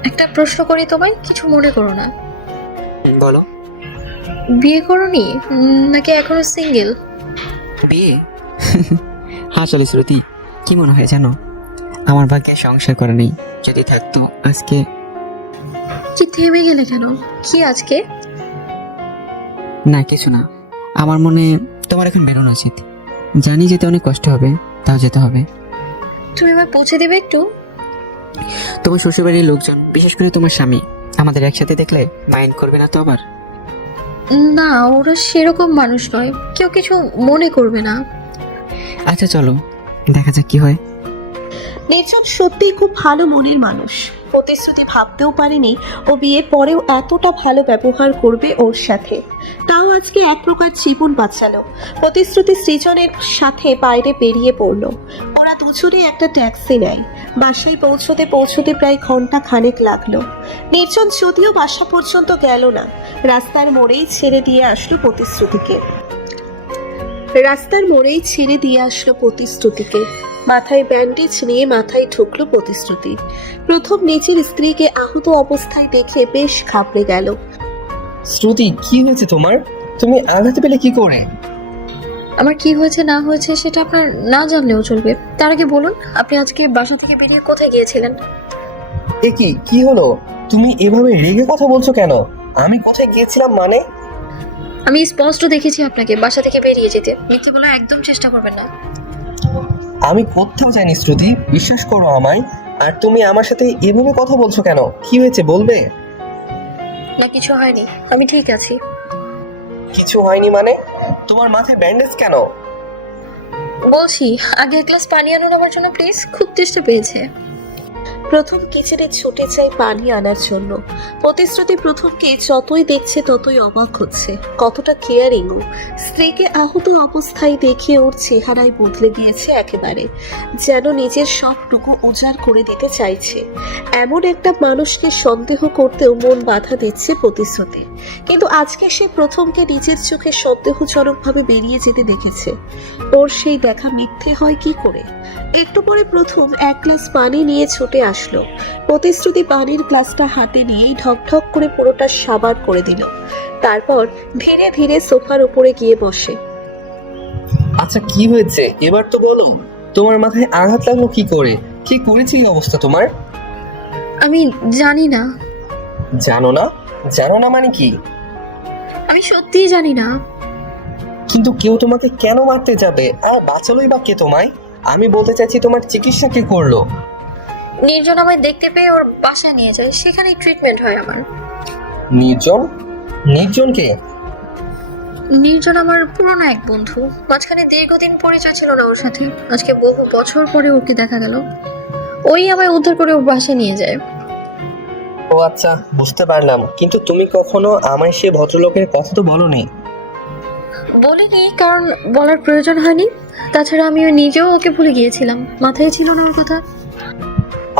একটা প্রশ্ন করি তোমায়, কিছু মনে করো না। বলো। বিয়ে করোনি নাকি এখনো সিঙ্গেল? বিয়ে? আসলে শ্রুতি, কি মনে হয় জানো, আমার ভাগ্যে সংসার করা নেই। যদি থাকতো আজকে। যে থেমে গেলে কেন? কি আজকে? না কিছু না, আমার মনে তোমার এখন বেরোনো উচিত। জানি যেতে অনেক কষ্ট হবে, তাও যেতে হবে। তুমি আমায় পৌঁছে দেবে একটু? তোমার শ্বশুরবাড়ির লোকজন, বিশেষ করে তোমার স্বামী, আমাদের একসাথে দেখলে মাইন্ড করবে না তো আবার? না, ওরা সেরকম মানুষ নয়, কেউ কিছু মনে করবে না। আচ্ছা চলো, দেখা যাক কি হয়। নির্জন সত্যিই খুব ভালো মনের মানুষ। প্রতিশ্রুতি ভাবতেও পারেনি ও বিয়ের পরেও এতটা ভালো ব্যবহার করবে ওর সাথে। তাও আজকে এক প্রকার জীবন বাঁচালো। প্রতিশ্রুতি সৃজনের সাথে বাইরে বেরিয়ে পড়লো। ওরা দুজনে একটা ট্যাক্সি নেয়। বাসায় পৌঁছতে পৌঁছতে প্রায় ঘন্টা খানেক লাগলো। নির্জন যদিও বাসা পর্যন্ত গেল না, রাস্তার মোড়েই ছেড়ে দিয়ে আসলো প্রতিশ্রুতিকে। মাথায় ব্যান্ডেজ নিয়ে মাথায় ঢুকলো প্রতিশ্রুতি। প্রথম নিজের স্ত্রীকে আহত অবস্থায় দেখে বেশ ঘাবড়ে গেল। শ্রুতি, কি হয়েছে তোমার? তুমি আঘাত পেলে কি করে? আমার কি হয়েছে না হয়েছে সেটা আপনার না জানলেও চলবে। তার আগে বলুন, আপনি আজকে বাসা থেকে বেরিয়ে কোথায় গিয়েছিলেন? এ কি হলো? তুমি এভাবে রেগে কথা বলছো কেন? আমি কোথায় গিয়েছিলাম মানে? আমি স্পষ্ট দেখেছি আপনাকে বাসা থেকে বেরিয়ে যেতে। মিথ্যে বলার একদম চেষ্টা করবেন না। আমি কোথাও যাইনি শ্রুতি, বিশ্বাস করো আমায়। আর তুমি আমার সাথে এভাবে কথা বলছো কেন? কি হয়েছে বলবে? না, কিছু হয়নি, আমি ঠিক আছি। কিছু হয়নি মানে? তোমার মাথায় ব্যান্ডেজ কেন? বলছি, আগে এক গ্লাস পানি আনুন আমার জন্য প্লিজ, খুব তেষ্টা পেয়েছে। প্রথম কিচেনে ছুটে যায় পানি আনার জন্য। প্রতিশ্রুতি প্রথমকে যতই দেখছে ততই অবাক হচ্ছে। কতটা কেয়ারিং ও। স্ত্রীকে আহত অবস্থায় দেখে ওর চেহারায় বদলে গিয়েছে একেবারে, যেন নিজের সবটুকু উজাড় করে দিতে চাইছে। এমন একটা মানুষকে সন্দেহ করতেও মন বাধা দিচ্ছে প্রতিশ্রুতি। কিন্তু আজকে সে প্রথমকে নিজের চোখে সন্দেহজনকভাবে বেরিয়ে যেতে দেখেছে। ওর সেই দেখা মিথ্যে হয় কি করে? একটু পরে প্রথম এক গ্লাস পানি নিয়ে ছুটে আসলো। প্রতিশ্রুতি পানির গ্লাসটা হাতে নিয়েই ঢকঢক করে পুরোটা সাবার করে দিল। তারপর ধীরে ধীরে সোফার উপরে গিয়ে বসে। আচ্ছা কি হয়েছে এবার তো বলো। তোমার মাথায় আঘাত লাগলো কি করে? কি করেছে এই অবস্থা তোমার? আমি জানি না। জানো না? জানো না মানে কি? আমি সত্যিই জানি না। কিন্তু কেউ তোমাকে কেন মারতে যাবে? আর বাঁচালোই বা কে তোমায়? আমি বলতে চাইছি তোমার চিকিৎসা কে করলো? নির্জন আমায় দেখতে পেয়ে ওর বাসায় নিয়ে যায়, সেখানেই ট্রিটমেন্ট হয় আমার। নির্জন? নির্জনকে? নির্জন আমার পুরনো এক বন্ধু। মাঝখানে দীর্ঘদিন পরিচয় ছিল না ওর সাথে। আজকে বহু বছর পরে ওকে দেখা গেল। ওই আমায় উদ্ধার করে ওর বাসায় নিয়ে যায়। ও আচ্ছা, বুঝতে পারলাম। কিন্তু তুমি কখনো আমায় সে ভদ্রলোকের কথা তো বলোনি। বলিনি, কারণ বলার প্রয়োজন হয়নি। তাছাড়া আমিও নিজেও ওকে ভুলে গিয়েছিলাম, মাথায় ছিল না ওর কথা।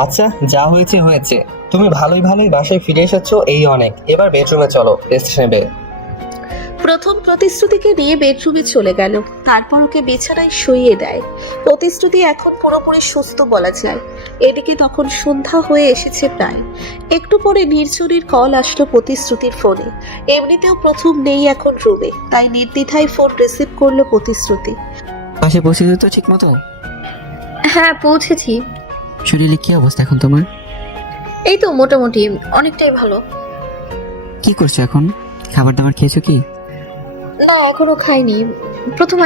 আচ্ছা, যা হয়েছে হয়েছে। তুমি ভালোই ভালোই বাসায় ফিরে এসেছো, এই অনেক। এবার বেডরুমে চলো, রেস্ট নেবে। প্রথম প্রতিশ্রুতিকে নিয়ে বেডরুমে চলে গেল। তারপর ওকে বিছানায় শুইয়ে দেয়। প্রতিশ্রুতি এখন পুরোপুরি সুস্থ বলা যায়। এদিকে তখন সন্ধ্যা হয়ে এসেছে প্রায়। একটু পরে নির্জনের কল আসলো প্রতিশ্রুতির ফোনে। এমনিতেও প্রথম নেই এখন রুমে, তাই নির্দ্বিধায় ফোন রিসিভ করলো প্রতিশ্রুতি। পাশে পৌঁছে যেত ঠিক মতো? হ্যাঁ, পৌঁছেছি। শরীরে কি অবস্থা এখন তোমার? এই তো মোটামুটি, অনেকটাই ভালো। কি করছো এখন? খাবার দাবার খেয়েছো কি? না, এখনো খাইনি। প্রথম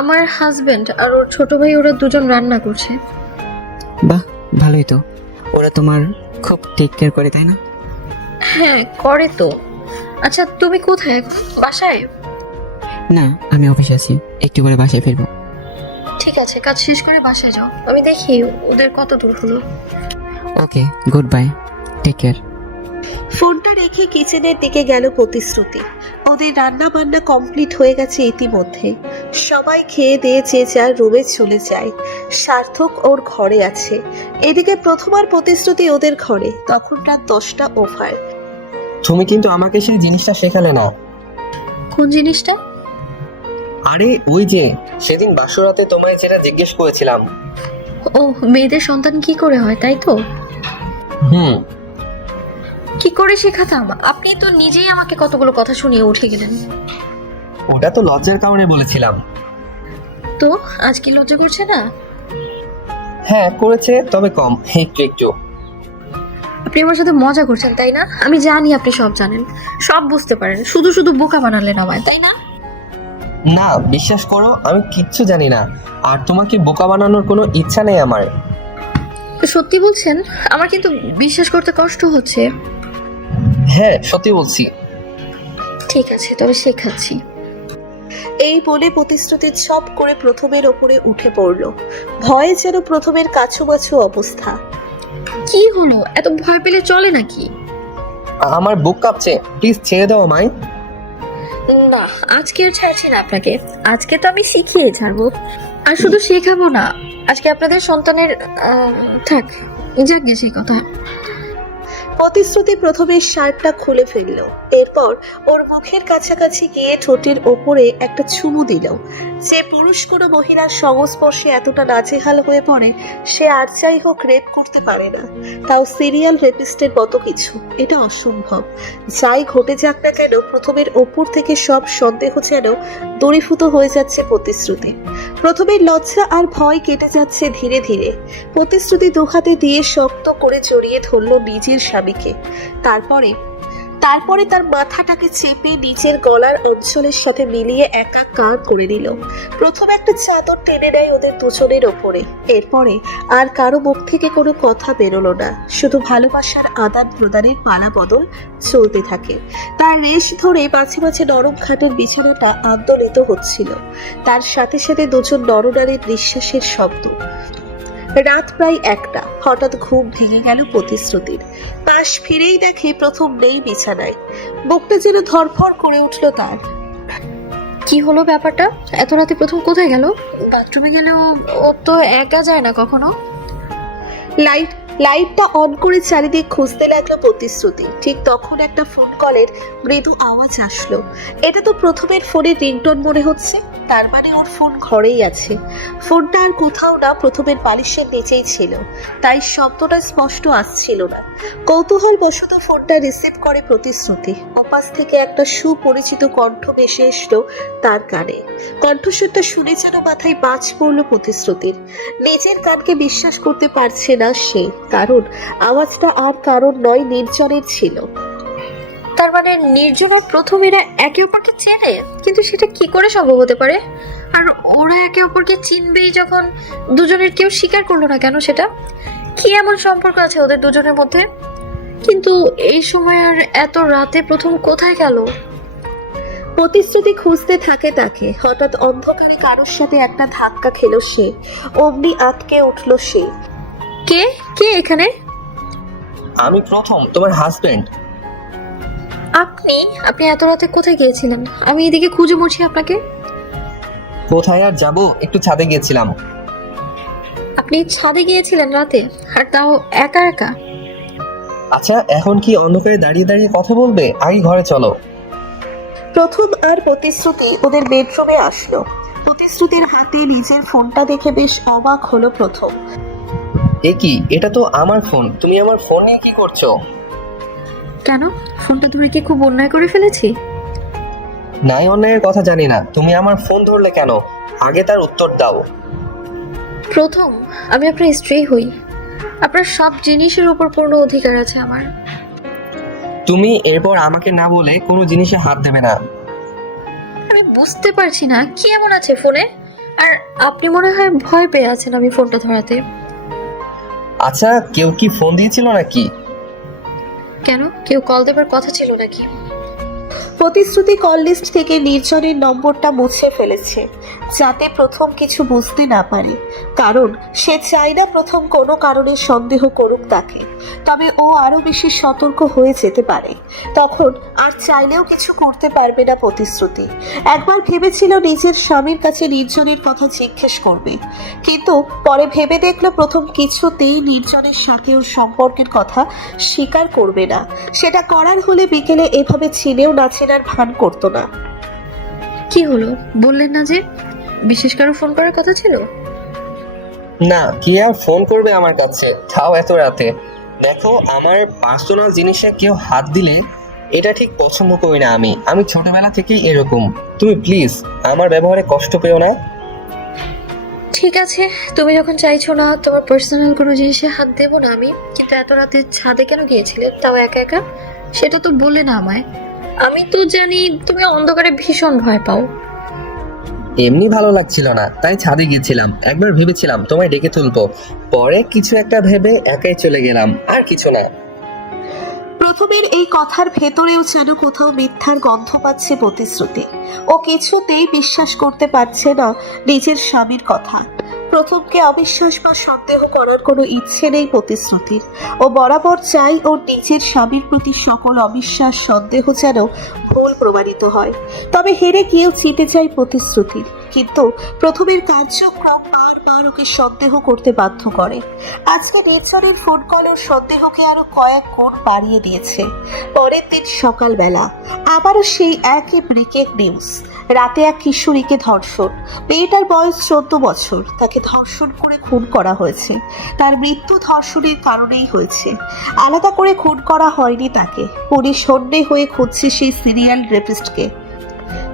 আমার হাজবেন্ড আর ওর ছোট ভাই, ওরা দুজন রান্না করছে। বাহ, ভালোই তো। ওরা তোমার খুব টেক কেয়ার করে, তাই না? হ্যাঁ, করে তো। আচ্ছা, তুমি কোথায় এখন? বাসায়? না, আমি অফিসে আছি, একটু পরে বাসায় ফিরবো। ঠিক আছে, কাজ শেষ করে বাসায় যাও। আমি দেখি ওদের কত দূর হলো। ওকে, গুড বাই, টেক কেয়ার। ফোনটা রেখে কিচেনের দিকে গেল প্রতিশ্রুতি। ওদের রান্না বান্না কমপ্লিট হয়ে গেছে ইতিমধ্যে। সবাই খেয়ে দিয়ে যে যার রুমে চলে যায়। সার্থক ওর ঘরে আছে। এদিকে প্রথমার প্রতিশ্রুতি ওদের ঘরে। তখন রাত 10টা ওভার। তুমি কিন্তু আমাকে সেই জিনিসটা শেখালে না। কোন জিনিসটা? আরে ওই যে সেদিন বাসরাতে তোমায় যেটা জিজ্ঞেস করেছিলাম। ও, মেয়েদের সন্তান কি করে হয়, তাই তো? হুম। কি করে শেখাতাম? আপনি তো নিজেই আমাকে কতগুলো কথা শুনিয়ে উঠে গেলেন। ওটা তো লজ্জার কারণে বলেছিলাম। তো আজ কি লজ্জা করছে না? হ্যাঁ করেছে, তবে কম, একটু একটু। আপনি আমার সাথে মজা করছেন তাই না? আমি জানি আপনি সব জানেন, সব বুঝতে পারেন, শুধু শুধু বোকা বানালেন আমায়, তাই না? না, বিশ্বাস করো আমি কিচ্ছু জানি না, আর তোমাকে বোকা বানানোর কোনো ইচ্ছা নেই আমার। সত্যি বলছেন? আমার কিন্তু বিশ্বাস করতে কষ্ট হচ্ছে। হ্যাঁ সত্যি বলছি। ঠিক আছে, তবে শেখাচ্ছি। এই বলে প্রতিশ্রুতি ছপ করে প্রথমের ওপরে উঠে পড়ল। ভয়ে যেন প্রথমের কাছুমাছু অবস্থা। কি হলো? এত ভয় পেলে চলে নাকি? আমার বুক কাঁপছে, প্লিজ ছেড়ে দাও আমায়। না, আজকে আর ছাড়ছি না আপনাকে। আজকে তো আমি শিখিয়ে ছাড়বো, আর শুধু শেখাবো না, আজকে আপনাদের সন্তানের থাক, যাক গে সেই কথা। প্রতিশ্রুতি প্রথমে শার্টটা খুলে ফেলল, এরপর ওর মুখের কাছাকাছি গিয়ে ঠোঁটের ওপরে একটা চুমু দিল। যে পুরুষ কোনো মহিলার সংস্পর্শে এতটা নাজেহাল হয়ে পড়ে, সে আর যাই হোক রেপ করতে পারে না, তাও সিরিয়াল রেপিস্টের মতো কিছু। এটা অসম্ভব। যাই ঘটে যাক না কেন, প্রথমের ওপর থেকে সব সন্দেহ যেন দূরীভূত হয়ে যাচ্ছে প্রতিশ্রুতি। প্রথমে লজ্জা আর ভয় কেটে যাচ্ছে ধীরে ধীরে। প্রতিশ্রুতি দুহাতে দিয়ে শক্ত করে জড়িয়ে ধরল নিজের স্বামীকে। তারপরে তার মাথাটাকে চেপে নিচের গলার অঞ্চলের সাথে মিলিয়ে একাকার করে নিল। প্রথম একটা চাদর টেনে নেয় ওদের দুজনের ওপরে। এরপরে আর কারো মুখ থেকে কোনো কথা বেরোলো না, শুধু ভালোবাসার আদান প্রদানের পালা বদল চলতে থাকে। তার রেশ ধরে মাঝে মাঝে নরম খাটের বিছানাটা আন্দোলিত হচ্ছিল, তার সাথে সাথে দুজন নরনারীর নিঃশ্বাসের শব্দ। রাত প্রায় 1টা। হঠাৎ ঘুম ভেঙে গেল প্রতিশ্রুতির। পাশ ফিরেই দেখে প্রথম নেই বিছানায়। বুকটা যেন ধরফর করে উঠল তার। কি হলো ব্যাপারটা? এত রাতে প্রথম কোথায় গেল? বাথরুমে গেলেও ও তো একা যায় না কখনো। লাইটটা অন করে চারিদিক খুঁজতে লাগলো প্রতিশ্রুতি। ঠিক তখন একটা ফোন কলের মৃদু আওয়াজ আসলো। এটা তো প্রথমের ফোনের রিংটোন মনে হচ্ছে, তার মানে ওর ফোন ঘরেই আছে। ফোনটা আর কোথাও না, প্রথমের বালিশের নিচেই ছিল, তাই শব্দটা স্পষ্ট আসছিল না। কৌতূহল বশত ফোনটা রিসিভ করে প্রতিশ্রুতি। অপাশ থেকে একটা সুপরিচিত কণ্ঠ ভেসে এসলো তার কানে। কণ্ঠস্বরটা শুনে যেন মাথায় বাজ পড়লো প্রতিশ্রুতির। নিজের কানকে বিশ্বাস করতে পারছে না সে, কারণ আওয়াজটা আর কারণ নয়, নির্জনের ছিল। তার মানে নির্জনের প্রথমেরা একে অপরকে চেনে, কিন্তু সেটা কি করে সম্ভব হতে পারে? আর ওরা একে অপরকে চিনবেই যখন, দুজনের কেউ স্বীকার করলো না কেন সেটা? কি এমন সম্পর্ক আছে ওদের দুজনের মধ্যে? কিন্তু এই সময় আর এত রাতে প্রথম কোথায় গেল? প্রতিশ্রুতি খুঁজতে থাকে তাকে। হঠাৎ অন্ধকারে কারোর সাথে একটা ধাক্কা খেলো সে। অমনি আটকে উঠলো সে। কে কে এখানে? আমি প্রথম, তোমার হাজবেন্ড। আপনি আপনি এত রাতে কোথায় গিয়েছিলেন? আমি এদিকে খুঁজে মরছি আপনাকে। কোথায় আর যাব, একটু ছাদে গিয়েছিলাম। আপনি ছাদে গিয়েছিলেন রাতে, আর তাও একা একা? আচ্ছা এখন কি অন্ধকারে দাঁড়িয়ে দাঁড়িয়ে কথা বলবে? আগে ঘরে চলো। প্রথম আর প্রতিশ্রুতি ওদের বেডরুমে আসলো। প্রতিশ্রুতির হাতে নিজের ফোনটা দেখে বেশ অবাক হলো প্রথম। এ কি, এটা তো আমার ফোন, তুমি আমার ফোন নিয়ে কি করছো? কেন, ফোনটা ধরে কি খুব অন্যায় করে ফেলেছি? নাই, অন্যায়ের কথা জানি না, তুমি আমার ফোন ধরলে কেন? আগে তার উত্তর দাও। প্রথম, আমি আপনার স্ত্রী হই, আপনার সব জিনিসের উপর পূর্ণ অধিকার আছে আমার। তুমি এরপর আমাকে না বলে কোনো জিনিসে হাত দেবে না। আমি বুঝতে পারছি না কি এমন আছে ফোনে, আর আপনি মনে হয় ভয় পেয়ে আছেন আমি ফোনটা ধরাতে। আচ্ছা, কেউ কি ফোন দিয়েছিল নাকি? কেন, কেউ কল দেবার কথা ছিল নাকি? প্রতিশ্রুতি কল লিস্ট থেকে নির্জনের নম্বরটা মুছে ফেলেছে, যাতে প্রথম কিছু বুঝতে না পারে। কারণ সে চায় না প্রথম কোনো কারণে সন্দেহ করুক তাকে। তবে ও আরো বেশি সতর্ক হয়ে যেতে পারে, তখন আর চাইলেও কিছু করতে পারবে না প্রতিশ্রুতি। একবার ভেবেছিল নিজের স্বামীর কাছে নির্জনের কথা জিজ্ঞেস করবে, কিন্তু পরে ভেবে দেখলো প্রথম কিছুতেই নির্জনের সাথে ওর সম্পর্কের কথা স্বীকার করবে না। সেটা করার হলে বিকেলে এভাবে চিনেও না চেনার ভান করতো না। কি হলো বললেন না যে? বিশেষ কারো ফোন করার কথা ছিল? না, কে আর ফোন করবে আমার কাছে, তাও এত রাতে? দেখো, আমার পার্সোনাল জিনিসে কেউ হাত দিলে এটা ঠিক পছন্দ করি না আমি ছোটবেলা থেকেই এরকম। তুমি প্লিজ আমার ব্যবহারে কষ্ট পেও না। ঠিক আছে, তুমি যখন চাইছো না তোমার পার্সোনাল কোনো জিনিসে হাত দেবো না আমি, কিন্তু এত রাতে ছাদে কেন গিয়েছিলে তাও একা একা? সেটা তো বললে না আমায়। আমি তো জানি তুমি অন্ধকারে ভীষণ ভয় পাও। এমনি ভালো লাগছিল না, তাই ছাদে গিয়েছিলাম। একবার ভেবেছিলাম তোমায় ডেকে তুলবো, পরে কিছু একটা ভেবে একাই চলে গেলাম, আর কিছু না। প্রথমের এই কথার ভেতরেও যেন কোথাও মিথ্যার গন্ধ পাচ্ছে প্রতিশ্রুতি। ও কিছুতেই বিশ্বাস করতে পারছে না নিজের স্বামীর কথা। প্রথমকে অবিশ্বাস বা সন্দেহ করার কোনো ইচ্ছে নেই প্রতিশ্রুতির। ও বরাবর চাই ওর নিজের স্বামীর প্রতি সকল অবিশ্বাস সন্দেহ যেন ভুল প্রমাণিত হয়। তবে হেরে গিয়েও জিতে চাই প্রতিশ্রুতির, কিন্তু প্রথমের কার্যক্রম বারবার ওকে সন্দেহ করতে বাধ্য করে। আজকে নেচারের ফোন কল ওর সন্দেহকে আরো কয়েক গুণ বাড়িয়ে দিয়েছে। পরের দিন সকালবেলা আবারও সেই একই ব্রেকিং নিউজ। রাতে এক কিশোরীকে ধর্ষণ। মেয়েটার বয়স 14 বছর। তাকে ধর্ষণ করে খুন করা হয়েছে। তার মৃত্যু ধর্ষণের কারণেই হয়েছে, আলাদা করে খুন করা হয়নি তাকে। পুলিশ হন্যে হয়ে খুঁজছে সেই সিরিয়াল রেপিস্টকে,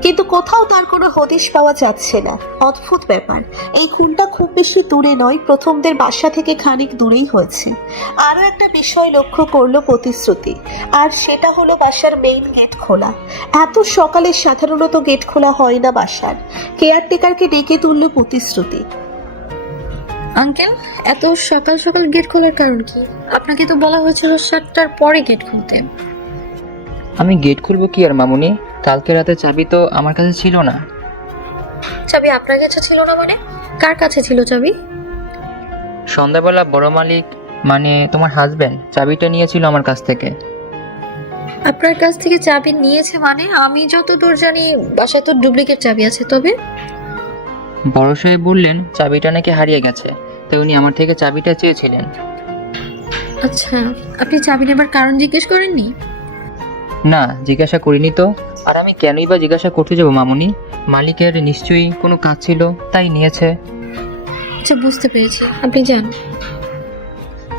কিন্তু কোথাও তার কোনো হদিশ পাওয়া যাচ্ছে না। অদ্ভুত ব্যাপার, এই খুনটা খুব বেশি দূরে নয়, প্রথমদের বাসা থেকে খানিক দূরেই হয়েছে। আরও একটা বিষয় লক্ষ্য করলো প্রতিশ্রুতি, আর সেটা হলো বাসার মেইন গেট খোলা। এত সকালে সাধারণত গেট খোলা হয় না বাসার। কেয়ারটেকারকে ডেকে তুলল প্রতিশ্রুতি। আঙ্কেল, এত সকাল সকাল গেট খোলার কারণ কি? আপনাকে তো বলা হয়েছিল 7টার পরে গেট খুলতে। আমি গেট খুলবো কি আর মামুনি, কালকে রাতে চাবি তো আমার কাছে ছিল না। চাবি আপনার কাছে ছিল না মানে? কার কাছে ছিল চাবি? সন্ধ্যাবেলা বড় মালিক মানে তোমার হাজবেন্ড চাবিটা নিয়েছিল আমার কাছ থেকে। আপনার কাছ থেকে চাবি নিয়েছে মানে? আমি যতদূর জানি বাসায় তো ডুপ্লিকেট চাবি আছে। তবে বড় সাহেব বললেন চাবিটা নাকি হারিয়ে গেছে, তাই উনি আমার থেকে চাবিটা চেয়েছিলেন। আচ্ছা, আপনি চাবি নেবার কারণ জিজ্ঞেস করেননি? না, জিজ্ঞাসা করিনি তো। আর আমি কেনই বা জিজ্ঞাসা করতে যাবো মামুনি? মালিকের নিশ্চয়ই কোনো কাজ ছিল, তাই নিয়েছে। আচ্ছা, বুঝতে পেরেছি, আপনি যান।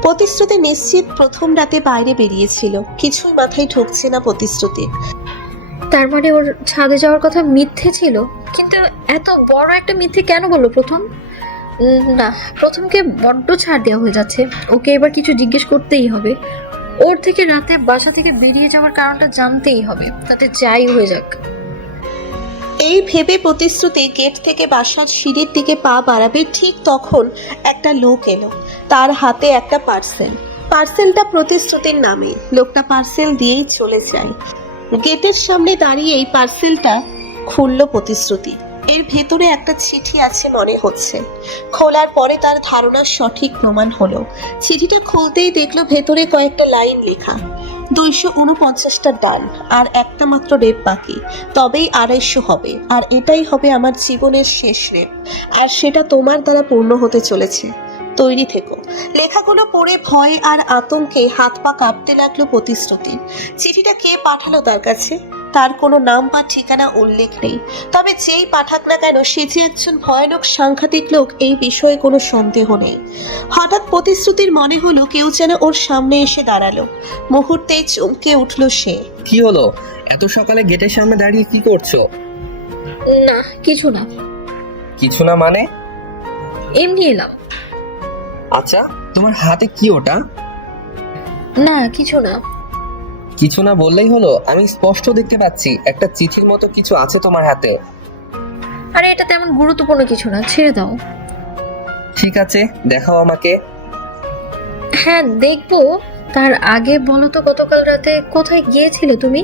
প্রতিশ্রুতি নিশ্চিত প্রথম রাতে বাইরে বেরিয়েছিল। কিছুই মাথায় ঢুকছে না প্রতিশ্রুতির। তার মানে ওর ছাদে যাওয়ার কথা মিথ্যে ছিল? কিন্তু এত বড় একটা মিথ্যে কেন বললো প্রথম? না, প্রথমকে বড্ড ছাড় দেওয়া হয়ে যাচ্ছে। ওকে এবার কিছু জিজ্ঞেস করতেই হবে। ওর থেকে রাতে বাসা থেকে বেরিয়ে যাওয়ার কারণটা জানতেই হবে, তাতে যাই হয়ে যাক। এই ভেবে প্রতিশ্রুতি গেট থেকে বাসার সিঁড়ির দিকে পা বাড়াবে, ঠিক তখন একটা লোক এলো। তার হাতে একটা পার্সেলটা প্রতিশ্রুতির নামে। লোকটা পার্সেল দিয়েই চলে যায়। গেটের সামনে দাঁড়িয়ে এই পার্সেলটা খুলল প্রতিশ্রুতি। এর ভেতরে একটা চিঠি আছে মনে হচ্ছে। খোলার পরে তার ধারণা সঠিক প্রমাণ হলো। চিঠিটা খুলতেই দেখলো ভেতরে কয়েকটা লাইন লেখা। 249টা ডাল আর একটা মাত্র রেপ বাকি, তবেই 250 হবে। আর এটাই হবে আমার জীবনের শেষ রেপ, আর সেটা তোমার দ্বারা পূর্ণ হতে চলেছে। তৈরি থেকো। লেখাগুলো পড়ে ভয় আর আতঙ্কে হাত পা কাঁপতে লাগলো প্রতিশ্রুতির। চিঠিটা কে পাঠালো তার কাছে? তার কোনো নাম বা ঠিকানা উল্লেখ নেই। তবে যেই পাঠাক না কেন, সে যে একজন ভয়ানক সাংঘাতিক লোক, এই বিষয়ে কোনো সন্দেহ নেই। হঠাৎ প্রতিশ্রুতির মনে হলো কেউ যেন ওর সামনে এসে দাঁড়ালো। মুহূর্তেই চমকে উঠল সে। কি হলো? এত সকালে গেটের সামনে দাঁড়িয়ে কি করছো? না, কিছু না। কিছু না মানে? এমনি এলাম। আচ্ছা, তোমার হাতে কি ওটা? না, কিছু না। কিছু না বললেই হলো? আমি স্পষ্ট দেখতে পাচ্ছি একটা চিঠির মতো কিছু আছে তোমার হাতে। আরে এটা তেমন গুরুত্বপূর্ণ কিছু না, ছেড়ে দাও। ঠিক আছে, দেখাও আমাকে। হ্যাঁ, দেখবো। তার আগে বলো তো, গতকাল রাতে কোথায় গিয়েছিলে তুমি?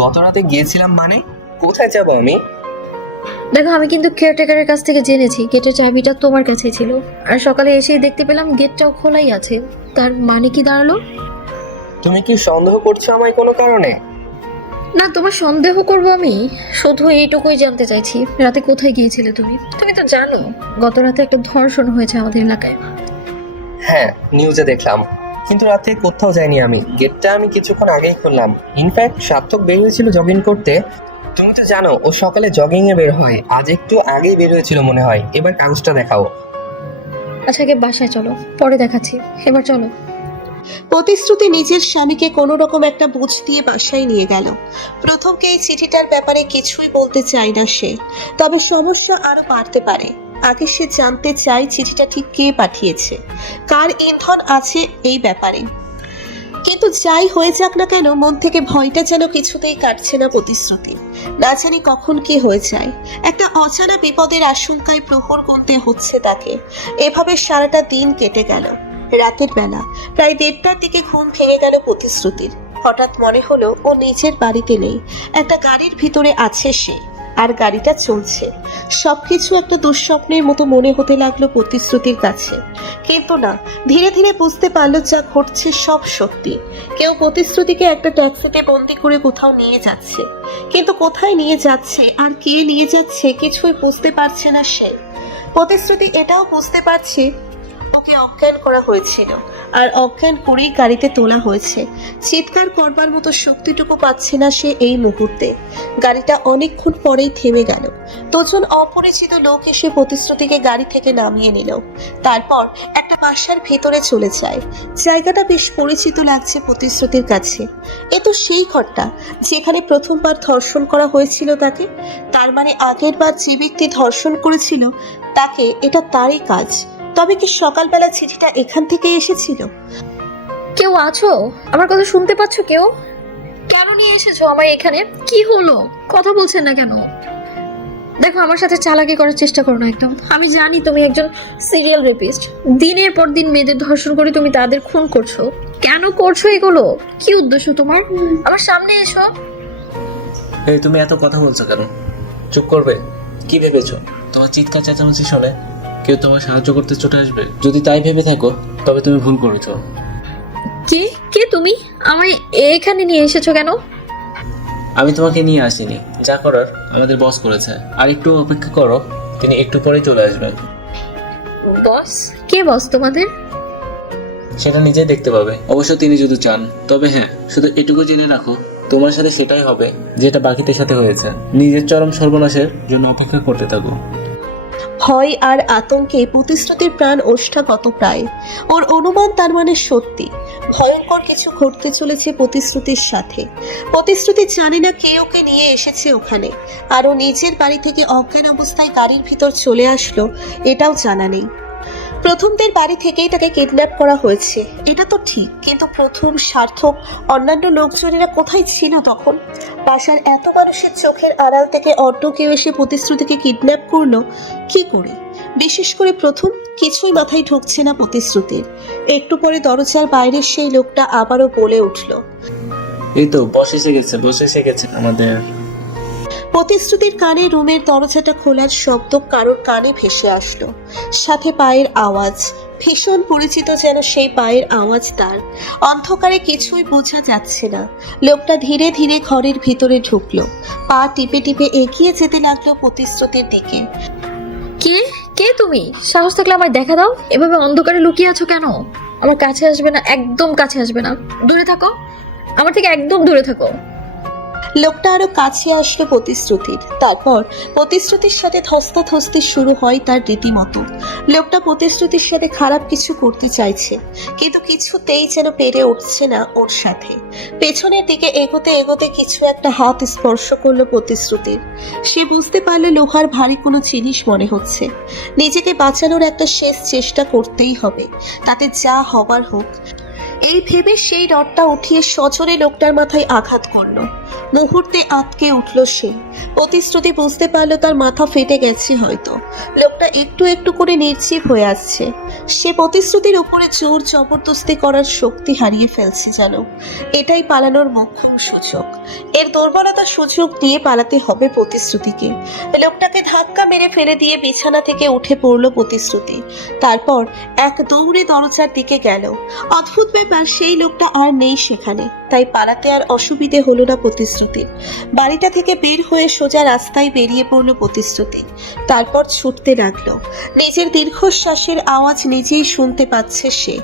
গত রাতে গিয়েছিলাম মানে? কোথায় যাব আমি? দেখো, আমি কিন্তু কেয়ারটেকারের কাছ থেকে জেনেছি গেটের চাবিটা তোমার কাছে ছিল, আর সকালে এসেই দেখতে পেলাম গেটটাও খোলাই আছে। তার মানে কি দাঁড়ালো? তুমি কি সন্দেহ করছো আমায় কোনো কারণে? না, তোমার সন্দেহ করবো আমি? শুধু এইটুকুই জানতে চাইছি, রাতে কোথায় গিয়েছিলে তুমি? তুমি তো জানো গত রাতে একটা ধর্ষণ হয়েছে আমাদের এলাকায়। হ্যাঁ, নিউজে দেখলাম, কিন্তু রাতে কোথাও যাইনি আমি। গেটটা আমি কিছুক্ষণ আগেই খুললাম। ইনফ্যাক্ট সার্থক বের হয়েছিল জগিং করতে। তুমি তো জানো ও সকালে জগিং এ বের হয়, আজ একটু আগেই বের হয়েছিল মনে হয়। এবার কাগজটা দেখাও। আচ্ছা, আগে বাসায় চলো, পরে দেখাচ্ছি। এবার চলো। প্রতিশ্রুতি নিজের স্বামীকে কোনো রকম একটা বুঝ দিয়ে বাসায় নিয়ে গেল। প্রথমকে এই চিঠিটার ব্যাপারে কিছুই বলতে চায় না সে, তবে সমস্যা আরো বাড়তে পারে। আগে সে জানতে চায় চিঠিটা ঠিক কে পাঠিয়েছে, কার ইন্ধন আছে এই ব্যাপারে। কিন্তু যাই হয়ে যাক না কেন, মন থেকে ভয়টা যেন কিছুতেই কাটছে না প্রতিশ্রুতি। না জানি কখন কি হয়ে যায়, একটা অজানা বিপদের আশঙ্কায় প্রহর গুনতে হচ্ছে তাকে। এভাবে সারাটা দিন কেটে গেল। রাতের বেলা প্রায় 1:30টার দিকে ঘুম ভেঙে গেল প্রতিশ্রুতির। হঠাৎ মনে হলো ও নিজের বাড়িতে নেই, একটা গাড়ির ভিতরে আছে সে, আর গাড়িটা চলছে। সবকিছু একটা দুঃস্বপ্নের মতো মনে হতে লাগলো প্রতিশ্রুতির কাছে। কিন্তু না, ধীরে ধীরে বুঝতে পারলো যা ঘটছে সব সত্যি। কেউ প্রতিশ্রুতিকে একটা ট্যাক্সিতে বন্দি করে কোথাও নিয়ে যাচ্ছে, কিন্তু কোথায় নিয়ে যাচ্ছে আর কে নিয়ে যাচ্ছে কিছুই বুঝতে পারছে না সে। প্রতিশ্রুতি এটাও বুঝতে পারছে ওকে অজ্ঞান করা হয়েছিল, আর অজ্ঞান করেই গাড়িতে তোলা হয়েছে। চিৎকার করবার মতো শক্তিটুকু পাচ্ছে না সে এই মুহূর্তে। গাড়িটা অনেকক্ষণ পরেই থেমে গেল। দুজন অপরিচিত লোক এসে প্রতিশ্রুতিকে গাড়ি থেকে নামিয়ে নিল। তারপর একটা বাসার ভেতরে চলে যায়। জায়গাটা বেশ পরিচিত লাগছে প্রতিশ্রুতির কাছে। এ তো সেই ঘরটা যেখানে প্রথমবার ধর্ষণ করা হয়েছিল তাকে। তার মানে আগের বার যে ব্যক্তি ধর্ষণ করেছিল তাকে, এটা তারই কাজ। তবে কি সকালবেলা চিঠিটা এখান থেকে এসেছিল? কেউ আছো? আমার কথা শুনতে পাচ্ছ কেউ? কেন নিয়ে এসেছো আমায় এখানে? কি হলো? কথা বলছেন না কেন? দেখো, আমার সাথে চালাকি করার চেষ্টা করো না একদম। আমি জানি তুমি একজন সিরিয়াল রেপিস্ট। দিনের পর দিন মেয়েদের ধর্ষণ করে তুমি তাদের খুন করছো। কেন করছো এগুলো? কি উদ্দেশ্য তোমার? আমার সামনে এসো। এই তুমি এত কথা বলছো কেন? চুপ করবে? কি ভেবেছো তোমার চিৎকার চেঁচামেচি শুনে কেউ তোমার সাহায্য করতে ছুটে আসবে? যদি তাই ভেবে থাকো তবে তুমি ভুল করেছো। কে কে তুমি? আমায় এখানে নিয়ে এসেছো কেন? আমি তোমাকে নিয়ে আসিনি, যা করার আমাদের বস করেছে। আর একটু অপেক্ষা করো, তিনি একটু পরেই চলে আসবেন। বস? কে বস তোমাদের? সেটা নিজেই দেখতে পাবে, অবশ্য তিনি যদি চান। তবে হ্যাঁ, শুধু এটুকু জেনে রাখো, তোমার সাথে সেটাই হবে যেটা বাকিদের সাথে হয়েছে। নিজের চরম সর্বনাশের জন্য অপেক্ষা করতে থাকো। ভয় আর আতঙ্কে প্রতিশ্রুতির প্রাণ ওষ্ঠাগত প্রায়। ওর অনুমান তার মানে সত্যি। ভয়ঙ্কর কিছু ঘটতে চলেছে প্রতিশ্রুতির সাথে। প্রতিশ্রুতি জানে না কে ওকে নিয়ে এসেছে ওখানে, আর ও নিজের বাড়ি থেকে অজ্ঞান অবস্থায় গাড়ির ভিতর চলে আসলো এটাও জানা নেই। প্রথমদের বাড়ি থেকেই তাকে কিডন্যাপ করা হয়েছে, এটা তো ঠিক। কিন্তু প্রথম, সার্থক, অন্যান্য লোকজনেরা কোথায় ছিল তখন? বাসার এত মানুষের চোখের আড়াল থেকে অন্য কেউ এসে প্রতিশ্রুতিকে কিডন্যাপ করলো কি করে? বিশেষ করে প্রথম, কিছুই মাথায় ঢুকছে না প্রতিশ্রুতির। একটু পরে দরজার বাইরে সেই লোকটা আবারও বলে উঠল, এই তো বস এসে গেছে, বস এসে গেছে আমাদের। প্রতিশ্রুতির কানে রুমের দরজাটা খোলার শব্দ কারোর কানে ভেসে আসলো, সাথে পায়ের আওয়াজ। ভীষণ পরিচিত যেন সেই পায়ের আওয়াজ তার। অন্ধকারে কিছুই বোঝা যাচ্ছে না। লোকটা ধীরে ধীরে ঘরের ভিতরে ঢুকলো, পা টিপে টিপে এগিয়ে যেতে লাগলো প্রতিশ্রুতির দিকে। কে কে তুমি? সাহস থাকলে আমায় দেখা দাও। এভাবে অন্ধকারে লুকিয়ে আছো কেন? আমার কাছে আসবে না, একদম কাছে আসবে না। দূরে থাকো, আমার থেকে একদম দূরে থাকো। লোকটা আরো কাছে আসলো প্রতিশ্রুতির। তারপর প্রতিশ্রুতির সাথে ধস্তাধস্তি শুরু হয় তার রীতিমতো। লোকটা প্রতিশ্রুতির সাথে খারাপ কিছু করতে চাইছে, কিন্তু কিছুতেই যেন পেরে উঠছে না ওর সাথে। পেছনের দিকে এগোতে এগোতে কিছু একটা হাত স্পর্শ করলো প্রতিশ্রুতির। সে বুঝতে পারলো লোহার ভারী কোনো জিনিস মনে হচ্ছে। নিজেকে বাঁচানোর একটা শেষ চেষ্টা করতেই হবে, তাতে যা হবার হোক। এই ভেবে সেই রডটা উঠিয়ে সজোরে লোকটার মাথায় আঘাত করলো। মুহূর্তে আটকে উঠল সে। প্রতিশ্রুতি বুঝতে পারলো তার মাথা ফেটে গেছে হয়তো। লোকটা একটু একটু করে নির্জীব হয়ে আসছে। সে প্রতিশ্রুতির উপরে জোর জবরদস্তি করার শক্তি হারিয়ে ফেলছে যেন। এটাই পালানোর মোক্ষম সুযোগ। এর দুর্বলতার সুযোগ দিয়ে পালাতে হবে প্রতিশ্রুতিকে। লোকটাকে ধাক্কা মেরে ফেলে দিয়ে বিছানা থেকে উঠে পড়লো প্রতিশ্রুতি। তারপর এক দৌড়ে দরজার দিকে গেল। অদ্ভুত ব্যাপার, সেই লোকটা আর নেই সেখানে, তাই পালাতে আর অসুবিধে হলো না প্রতিশ্রুতির। বাড়িটা থেকে বের হয়ে সোজা রাস্তায় বেরিয়ে পড়লো প্রতিশ্রুতি। তারপর ছুটতে লাগলো। নিজের দীর্ঘশ্বাসের আওয়াজ নিজেই শুনতে পাচ্ছে সে।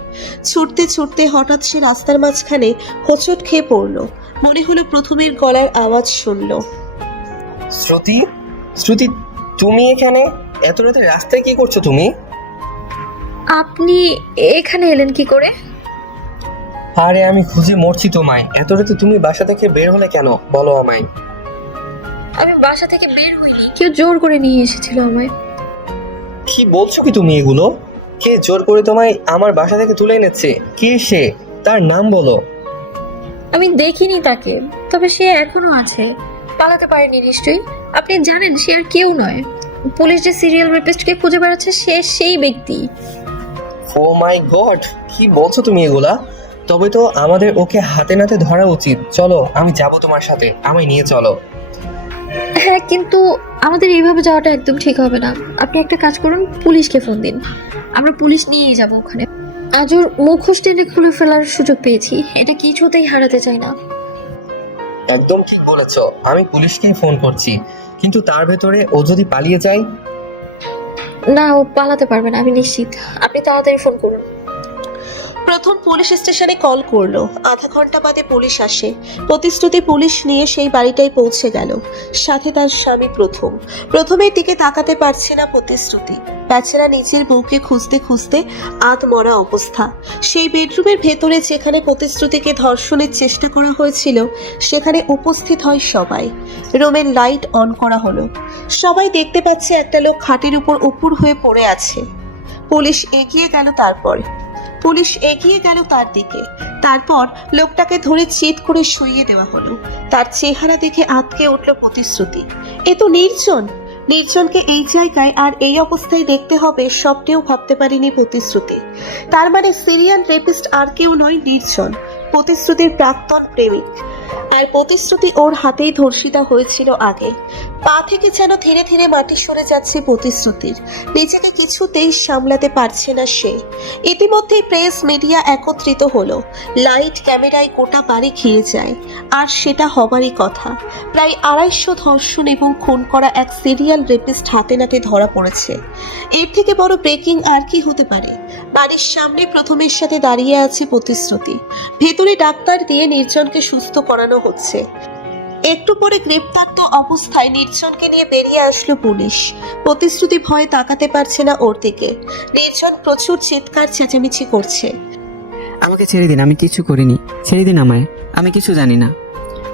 ছুটতে ছুটতে হঠাৎ সে রাস্তার মাঝখানে হোঁচট খেয়ে পড়লো। মনে হলো প্রথমের গলার আওয়াজ শুনলো। শ্রুতি, শ্রুতি, তুমি এখানে? এত রাতে রাস্তায় কি করছো তুমি? আপনি এখানে এলেন কি করে? আরে আমি খুঁজে মরছি তোমায়। এত রাতে তুমি বাসা থেকে বের হলে কেন বলো আমায়। আমি বাসা থেকে বের হইনি, কেউ জোর করে নিয়ে এসেছিল আমায়। কি বলছো কি তুমি এগুলো? কে জোর করে তোমায় আমার বাসা থেকে তুলে এনেছে? কে সে? তার নাম বলো। আমি দেখিনি তাকে, তবে সে এখনো আছে, পালাতে পারেনি নিশ্চয়ই। আপনি জানেন সে আর কেউ নয়, পুলিশ যে সিরিয়াল রেপিস্টকে খুঁজে বেড়াচ্ছে সে সেই ব্যক্তি। ও মাই গড, কি বলছো তুমি এগুলা? তবে তো আমাদের ওকে হাতে নাতে ধরা উচিত। চলো, আমি যাব তোমার সাথে, আমায় নিয়ে চলো। হ্যাঁ, কিন্তু আমাদের এইভাবে যাওয়াটা একদম ঠিক হবে না। আপনি একটা কাজ করুন, পুলিশকে ফোন দিন, আমরা পুলিশ নিয়েই যাব ওখানে। আজ ওর মুখোশ টেনে খুলে ফেলার সুযোগ পেয়েছি, এটা কিছুতেই হারাতে চাই না। একদম ঠিক বলেছ, আমি পুলিশকেই ফোন করছি। কিন্তু তার ভেতরে ও যদি পালিয়ে যায়? না, ও পালাতে পারবে না, আমি নিশ্চিত। আপনি তাড়াতাড়ি ফোন করুন। প্রথম পুলিশ স্টেশনে কল করলো। আধা ঘন্টা বাদে পুলিশ আসে। প্রতিশ্রুতি পুলিশ নিয়ে সেই বাড়িটাই পৌঁছে গেল, সাথে তার স্বামী প্রথমের দিকে তাকাতে পারছে না প্রতিশ্রুতি। বেচারা নিজের বউকে খুঁজতে খুঁজতে আধমরা অবস্থা। সেই বেডরুমের ভেতরে যেখানে প্রতিশ্রুতিকে ধর্ষণের চেষ্টা করা হয়েছিল সেখানে উপস্থিত হয় সবাই। রুমের লাইট অন করা হলো। সবাই দেখতে পাচ্ছে একটা লোক খাটের উপর উপুর হয়ে পড়ে আছে। পুলিশ এগিয়ে গেল তার দিকে। তারপর লোকটাকে ধরে চিৎ করে শুইয়ে দেওয়া হলো। তার চেহারা দেখে আঁতকে উঠল প্রতিশ্রুতি। এ তো নির্জনকে এই জায়গায় আর এই অবস্থায় দেখতে হবে স্বপ্নেও ভাবতে পারিনি প্রতিশ্রুতি। তার মানে সিরিয়াল রেপিস্ট আর কেউ নয়, নির্জন, প্রতিশ্রুতির প্রাক্তন প্রেমিক। আর প্রতিশ্রুতি ওর হাতেই ধর্ষিতা হয়েছিল আগে। পা থেকে যেন ধীরে ধীরে মাটি সরে যাচ্ছে প্রতিশ্রুতির। নিজেকে কিছুতেই সামলাতে পারছে না সে। ইতিমধ্যেই প্রেস মিডিয়া একত্রিত হলো। লাইট ক্যামেরায় গোটা বাড়ি ঘিরে যায়। আর সেটা হবারই কথা। প্রায় 250 ধর্ষণ এবং খুন করা এক সিরিয়াল রেপিস্ট হাতে নাতে ধরা পড়েছে। এর থেকে বড় ব্রেকিং আর কি হতে পারে? বাড়ির সামনে প্রথমের সাথে দাঁড়িয়ে আছে প্রতিশ্রুতি। ভেতরে ডাক্তার দিয়ে নির্জনকে সুস্থ করানো হচ্ছে। একটু পরে গ্রেপ্তার অবস্থায় নির্জনকে নিয়ে বেরিয়ে আসলো পুলিশ। প্রতিশ্রুতি ভয়ে তাকাতে পারছে না ওর দিকে। নির্জন প্রচুর চিৎকার চেঁচামেচি করছে। আমাকে ছেড়ে দিন, আমি কিছু করিনি, ছেড়ে দিন আমায়, আমি কিছু জানি না।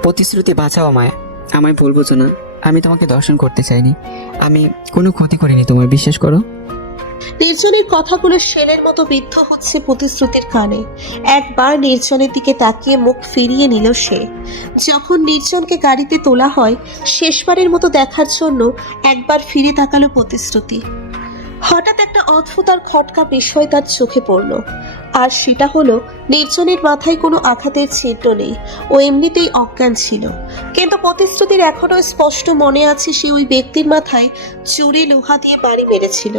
প্রতিশ্রুতি, বাঁচাও আমায়, আমায় ভুল বোঝো না, আমি তোমাকে দর্শন করতে চাইনি, আমি কোনো ক্ষতি করিনি তোমার, বিশ্বাস করো। নির্জনের কথাগুলো শেলের মতো বিদ্ধ হচ্ছে প্রতিশ্রুতির কানে। একবার নির্জনের দিকে তাকিয়ে মুখ ফিরিয়ে নিল সে। যখন নির্জনকে গাড়িতে তোলা হয় শেষবারের মতো দেখার জন্য একবার ফিরে তাকালো প্রতিশ্রুতি। হঠাৎ একটা অদ্ভুত আর খটকা বিষয় তার চোখে পড়ল। আর সেটা হলো নির্জনের মাথায় কোনো আঘাতের চিহ্ন নেই, ও এমনিতেই অজ্ঞান ছিল। কিন্তু প্রতিশ্রুতির এখনো স্পষ্ট মনে আছে সে ওই ব্যক্তির মাথায় চুরি লোহা দিয়ে বাড়ি মেরেছিল।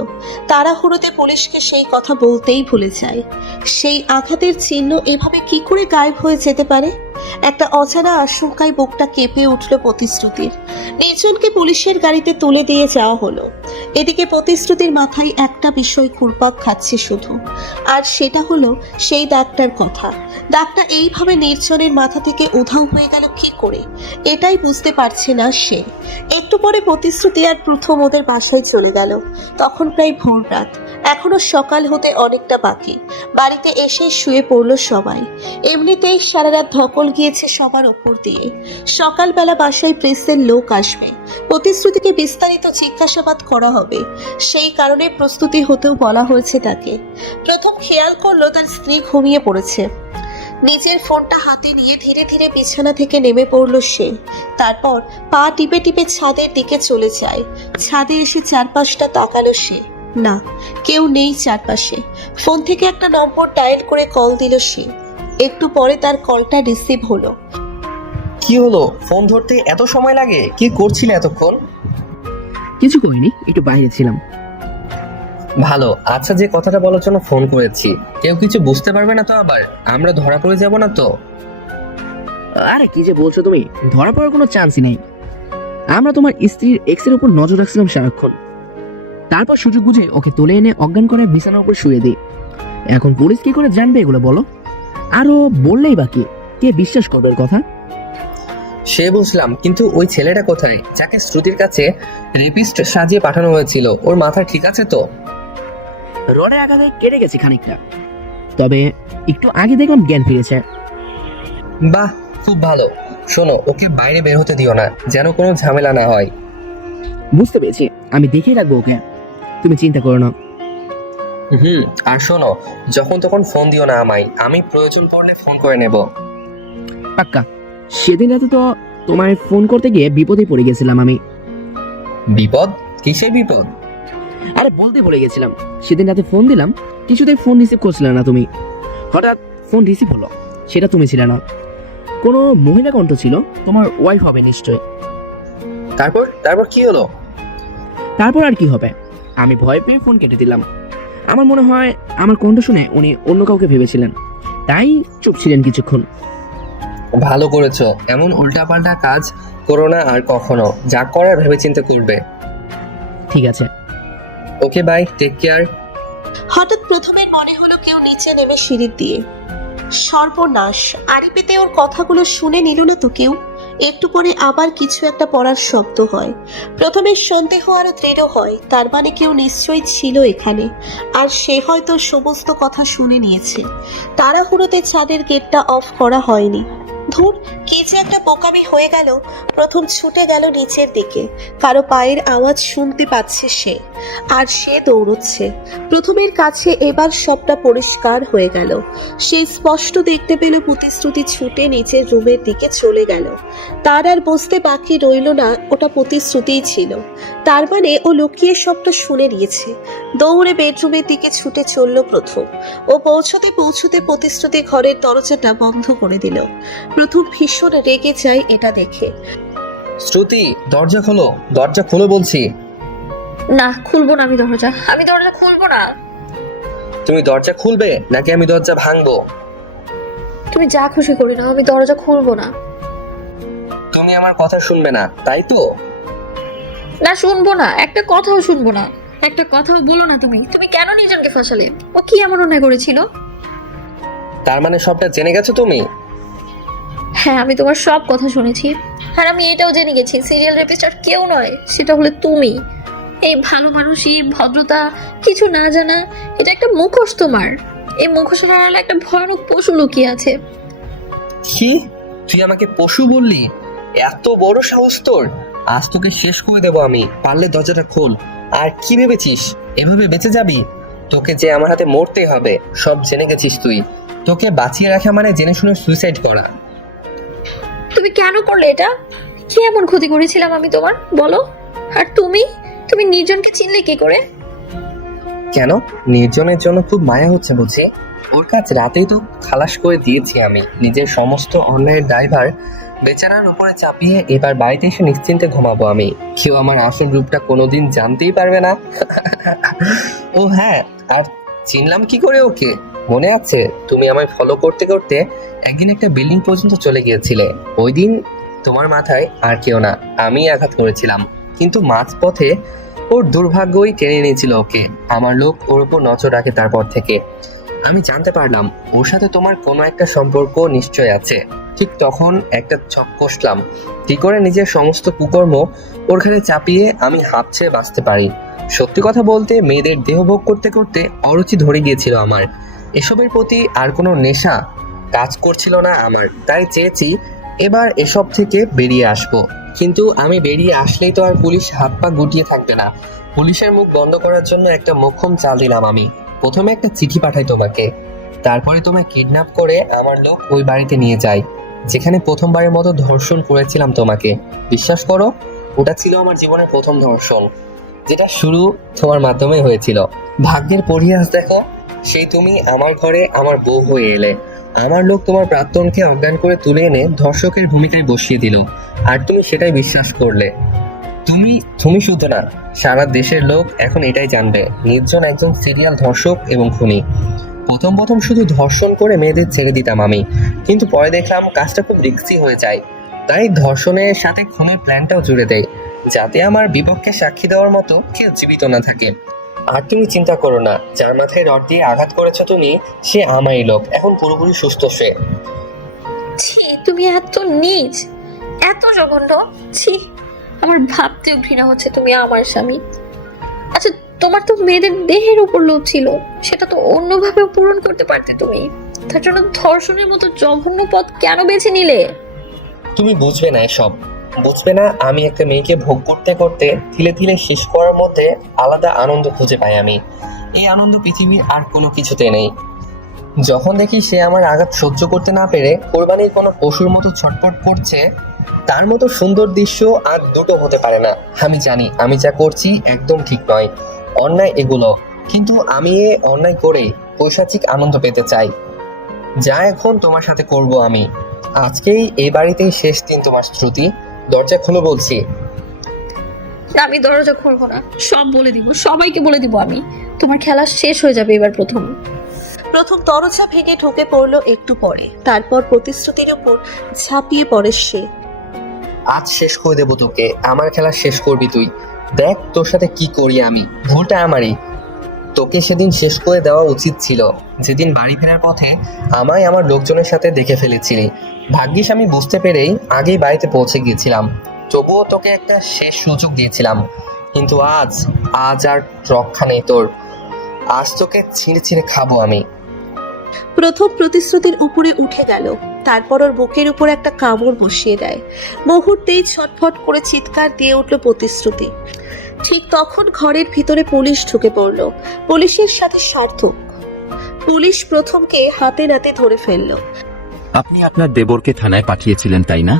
তাড়াহুড়োতে পুলিশকে সেই কথা বলতেই ভুলে যায়। সেই আঘাতের চিহ্ন এভাবে কি করে গায়েব হয়ে যেতে পারে? একটা অজানা আশঙ্কায় বুকটা কেঁপে উঠল প্রতিশ্রুতির। নির্জনকে পুলিশের গাড়িতে তুলে দিয়ে যাওয়া হলো। এদিকে প্রতিশ্রুতির মাথায় একটা বিষয় ঘুরপাক খাচ্ছে শুধু, আর সেটা হলো সেই দাগটার কথা। দাগটা এইভাবে নির্জনের মাথা থেকে উধাও হয়ে গেল কি করে, এটাই বুঝতে পারছে না সে। একটু পরে প্রতিশ্রুতি আর প্রথম ওদের বাসায় চলে গেল। তখন প্রায় ভোর রাত, এখনো সকাল হতে অনেকটা বাকি। বাড়িতে এসে শুয়ে পড়ল সবাই। এমনিতেই সারা রাত ধকল গিয়েছে সবার ওপর দিয়ে। সকালবেলা বাসায় প্রেসের লোক আসবে, প্রতিশ্রুতিকে বিস্তারিত জিজ্ঞাসাবাদ করা হবে, সেই কারণে প্রস্তুতি হতেও বলা হয়েছে তাকে। প্রথম খেয়াল করলো তার স্ত্রী ঘুমিয়ে পড়েছে। নিজের ফোনটা হাতে নিয়ে ধীরে ধীরে বিছানা থেকে নেমে পড়ল সে। তারপর পা টিপে টিপে ছাদের দিকে চলে যায়। ছাদে এসে চারপাশটা তাকালো সে। না, কেউ নেই চারপাশে। ফোন থেকে একটা নম্বর ডায়াল করে কল দিল সে। একটু পরে তার কলটা রিসিভ হলো। কি হলো? ফোন ধরতে এত সময় লাগে? কি করছিলে এতক্ষণ? কিছু করিনি, একটু বাইরে ছিলাম। ভালো, আচ্ছা, যে কথাটা বলার জন্য ফোন করেছি, কেউ কিছু বুঝতে পারবে না তো? আবার আমরা ধরা পড়ে যাব না তো? আরে কি যে বলছো তুমি, ধরা পড়ার কোনো চান্সই নেই। আমরা তোমার স্ত্রীর এক্সের উপর নজর রাখছিলাম সারাক্ষণ। তারপর সুযোগ বুঝে ওকে তুলে এনে অজ্ঞান করে বিছানার উপর শুয়ে দিই। এখন পুলিশ কি করে জানবে এগুলো বলো? আরো বললেই বাকি, কে বিশ্বাস করবে এর কথা? সে বুঝলাম, কিন্তু ওই ছেলেটা কোথায় যাকে শ্রুতির কাছে রেপিস্ট সাজিয়ে পাঠানো হয়েছিল? ওর মাথা ঠিক আছে তো? রডের আঘাতে কেটে গেছে খানিকটা, তবে একটু আগে দেখলাম জ্ঞান ফিরেছে। বাহ, খুব ভালো। শোনো, ওকে বাইরে বের হতে দিও না, যেন কোনো ঝামেলা না হয়। বুঝতে পেরেছি, আমি দেখেই রাখবো ওকে। তুমি চিন্তা করো না। আর শোনো, যখন তখন ফোন দিও না আমায়, আমি প্রয়োজন পড়লে ফোন করে নেব। পাক্কা। সেদিন রাতে তো তোমায় ফোন করতে গিয়ে বিপদে পড়ে গেছিলাম আমি। বিপদ? কিসের বিপদ? আরে বলতে ভুলে গেছিলাম, সেদিন রাতে ফোন দিলাম, কিছুতেই ফোন রিসিভ করছিলে না তুমি। হঠাৎ ফোন রিসিভ হলো, সেটা তুমি ছিলে না, কোনো মহিলা কণ্ঠ ছিল, তোমার ওয়াইফ হবে নিশ্চয়। তারপর তারপর কি হলো? তারপর আর কি হবে, আমি ভয় পেয়ে ফোন কেটে দিলাম। আমার মনে হয় আমার কণ্ঠ শুনে উনি অন্য কাউকে ভেবেছিলেন, তাই চুপ ছিলেন কিছুক্ষণ। ভালো করেছো, এমন উল্টাপাল্টা কাজ করো না আর কখনো। যা করার ভেবেচিন্তে করবে। ঠিক আছে। Okay bye, take care. হঠাৎ প্রথমে মনে হলো কেউ নিচে নেমে সিঁড়ির দিয়ে। সর্বনাশ, আড়ি পেতে ওর কথাগুলো শুনে নিল না তো কেউ। একটু পরে আবার কিছু একটা পড়ার শব্দ হয়। প্রথমে সন্দেহ আরো দৃঢ় হয়, তার মানে কেউ নিশ্চয়ই ছিল এখানে, আর সে হয়তো সমস্ত কথা শুনে নিয়েছে। তাড়াহুড়োতে ছাদের গেটটা অফ করা হয়নি। ধুর, কি যে একটা বোকামি হয়ে গেল। প্রথম ছুটে গেল নিচের দিকে, কারো পায়ের আওয়াজ শুনতে পাচ্ছে সে, আর সে দৌড়চ্ছে। প্রথমের কাছে এবার সবটা পরিষ্কার হয়ে গেল। সে স্পষ্ট দেখতে পেল প্রতিশ্রুতি ছুটে নিচের রুমের দিকে চলে গেল। তার আর বুঝতে বাকি রইল না ওটা প্রতিশ্রুতিই ছিল। তার মানে ও লুকিয়ে সবটা শুনে নিয়েছে। দৌড়ে বেডরুমের দিকে ছুটে চলল প্রথম। ও পৌঁছতে পৌঁছতে প্রতিশ্রুতি ঘরের দরজাটা বন্ধ করে দিল। প্রথম ভীষণ রেগে যায় এটা দেখে। শ্রুতি, দরজা খোলো, দরজা খোলো বলছি। না, খুলবো না, আমি দরজা খুলবো না। তুমি দরজা খুলবে নাকি আমি দরজা ভাঙবো? তুমি যা খুশি করে নাও, আমি দরজা খুলবো না। তুমি আমার কথা শুনবে না, তাই তো? না, শুনবো না, একটা কথাও শুনবো না। একটা কথাও বলো না। তুমি কেন নিজনকে ফাঁসালে? ও কি এমন অন্যায় করেছিল? তার মানে সবটা জেনে গেছো তুমি? হ্যাঁ, আমি তোমার সব কথা শুনেছি। আর আমি এটাও জেনে গেছি, সিরিয়াল রেপিস্ট আর কেউ নয়, সেটা হলে তুমি। এই ভালো মানুষই, ভদ্রতা, কিছু না জানা, এটা একটা মুখোশ তোমার। এই মুখোশের আড়ালে একটা ভয়ানক পশু লুকিয়ে আছে। কি? তুই আমাকে পশু বললি? এত বড় সাহস তোর! আজ তোকে শেষ করে দেবো আমি। পারলে দরজাটা খোল। আর কি ভেবেছিস এভাবে বেঁচে যাবি? তোকে যে আমার হাতে মরতে হবে, সব জেনে গেছিস তুই। তোকে বাঁচিয়ে রাখা মানে জেনে শুনে সুইসাইড করা। তুমি কেন করলে এটা? কি এমন ক্ষতি করেছিলাম আমি তোমার, বলো? আর তুমি নির্জনকে চিনলে কি করে? কেন? নির্জনের জন্য খুব মায়া হচ্ছে বুঝি? ওর কাছ রাতেই তো খালাস করে দিয়েছি আমি। নিজের সমস্ত অন্যায়ের দায়ভার বেচারার উপরে চাপিয়ে এবার বাড়িতে এসে নিশ্চিন্তে ঘুমাবো আমি। কেউ আমার আসল রূপটা কোনোদিন জানতেই পারবে না। ও হ্যাঁ, আর চিনলাম কি করে ওকে? মনে আছে, তুমি আমায় ফলো করতে করতে একদিন একটা বিল্ডিং পর্যন্ত চলে গিয়েছিলে। ওই দিন তোমার মাথায় আর কেউ না, আমিই আঘাত করেছিলাম। কিন্তু মাঝপথে ওর দুর্ভাগ্যই টেনে নিয়েছিল ওকে। আমার লোক ওর উপর নজর রাখে। তারপর থেকে আমি জানতে পারলাম ওর সাথে তোমার কোনো একটা সম্পর্ক নিশ্চয় আছে। ঠিক তখন একটা ছক কষলাম, কি করে নিজের সমস্ত কুকর্ম ওর ঘাড়ে চাপিয়ে আমি হাঁপ ছেড়ে বাঁচতে পারি। সত্যি কথা বলতে, মেয়েদের দেহভোগ করতে করতে অরুচি ধরে গিয়েছিল আমার। এসবের প্রতি আর কোনো নেশা কাজ করছিল না আমার। তাই চেয়েছি এবার এসব থেকে বেরিয়ে আসবো। কিন্তু আমি বেরিয়ে আসলেই তো আর পুলিশ হাত পা গুটিয়ে থাকবে না। পুলিশের মুখ বন্ধ করার জন্য একটা মোক্ষম চাল দিলাম আমি। প্রথমে একটা চিঠি পাঠাই তোমাকে, তারপরে তোমায় কিডন্যাপ করে আমার লোক ওই বাড়িতে নিয়ে যায় যেখানে প্রথমবারের মতো ধর্ষণ করেছিলাম তোমাকে। বিশ্বাস করো, ওটা ছিল আমার জীবনের প্রথম ধর্ষণ, যেটা শুরু তোমার মাধ্যমে হয়েছিল। ভাগ্যের পরিহাস দেখো, সেই তুমি আমার ঘরে আমার বউ হয়ে এলে। আমার লোক তোমার প্রাক্তনকে অজ্ঞান করে তুলে এনে ধর্ষকের ভূমিকায় বসিয়ে দিল, আর তুমি সেটাই বিশ্বাস করলে। তুমি শুধু না, সারা দেশের লোক এখন এটাই জানবে নির্জন একজন সিরিয়াল ধর্ষক এবং খুনি। প্রথম শুধু ধর্ষণ করে মেয়েদের ছেড়ে দিতাম আমি, কিন্তু পরে দেখলাম কাজটা খুব রিস্কি হয়ে যায়। তাই ধর্ষণের সাথে খুনের প্ল্যানটাও জুড়ে দেয়, যাতে আমার বিপক্ষে সাক্ষী দেওয়ার মতো কেউ জীবিত না থাকে। আর তুমি চিন্তা করো না, যার মাথায় রড দিয়ে আঘাত করেছো তুমি, সে আমারই লোক, এখন পুরোপুরি সুস্থ সে। ছি, তুমি এত নীচ, এত জঘন্য! ছি, আমার ভাবতেও ঘৃণা হচ্ছে তুমি আমার স্বামী। আচ্ছা, তোমার তো মেয়েদের দেহের উপর লোভ ছিল, সেটা তো অন্যভাবেও পূরণ করতে পারতে তুমি। তার জন্য ধর্ষণের মতো জঘন্য পথ কেন বেছে নিলে? তুমি বুঝবে না এসব। বুঝবে না, আমি একটা মেয়েকে ভোগ করতে করতে ধীরে ধীরে শেষ করার মধ্যে আলাদা আনন্দ খুঁজে পাই আমি। এই আনন্দ পৃথিবীর আর কোনো কিছুতে নেই। যখন দেখি সে আমার আঘাত সহ্য করতে না পেরে কোরবানির কোনো পশুর মতো ছটফট করছে, তার মতো সুন্দর দৃশ্য আর দুটো হতে পারে না। আমি জানি আমি যা করছি একদম ঠিক নয়, অন্যায় এগুলো, কিন্তু আমি এ অন্যায় করেই পৈশাচিক আনন্দ পেতে চাই। যা এখন তোমার সাথে করব আমি। আজকেই এই বাড়িতেই শেষ দিন তোমার শ্রুতি। দরজা খুলে বলছি। আমি দরজা খুলবো না, সব বলে দিব, সবাইকে বলে দিব আমি। তোমার খেলা শেষ হয়ে যাবে এবার প্রথম। প্রথম দরজা ভেঙে ঢুকে পড়লো একটু পরে, তারপর প্রতিশ্রুতির উপর ঝাঁপিয়ে পড়ে সে। আজ শেষ করে দেবো তোকে, আমার খেলা শেষ করবি তুই। দেখ তোর সাথে কি করি আমি। ভুলটা আমারই, তোকে সেদিন শেষ করে দেওয়া উচিত ছিল। যেদিন বাড়ি ফেরার পথে আমায় আমার লোকজনের সাথে দেখে ফেলেছিলি। ভাগ্যিস আমি বুঝতে পেরেই আগেই বাড়িতে পৌঁছে গিয়েছিলাম, তবুও তোকে একটা শেষ সুযোগ দিয়েছিলাম। কিন্তু আজ আর রক্ষা নেই তোর। আজ তোকে ছিঁড়ে ছিঁড়ে খাবো আমি। প্রথম প্রতিশ্রুতির উপরে উঠে গেল, তারপর ওর বুকের উপর একটা কামড় বসিয়ে দেয়। মুহূর্তেই ছটফট করে চিৎকার দিয়ে উঠল প্রতিশ্রুতি। ঠিক তখন ঘরের ভিতরে পুলিশ ঢুকে পড়ল, পুলিশের সাথে সার্থক। পুলিশ প্রথমকে হাতে নাতে ধরে ফেলল। আপনি আপনার দেবরকে থানায় পাঠিয়েছিলেন তাই না?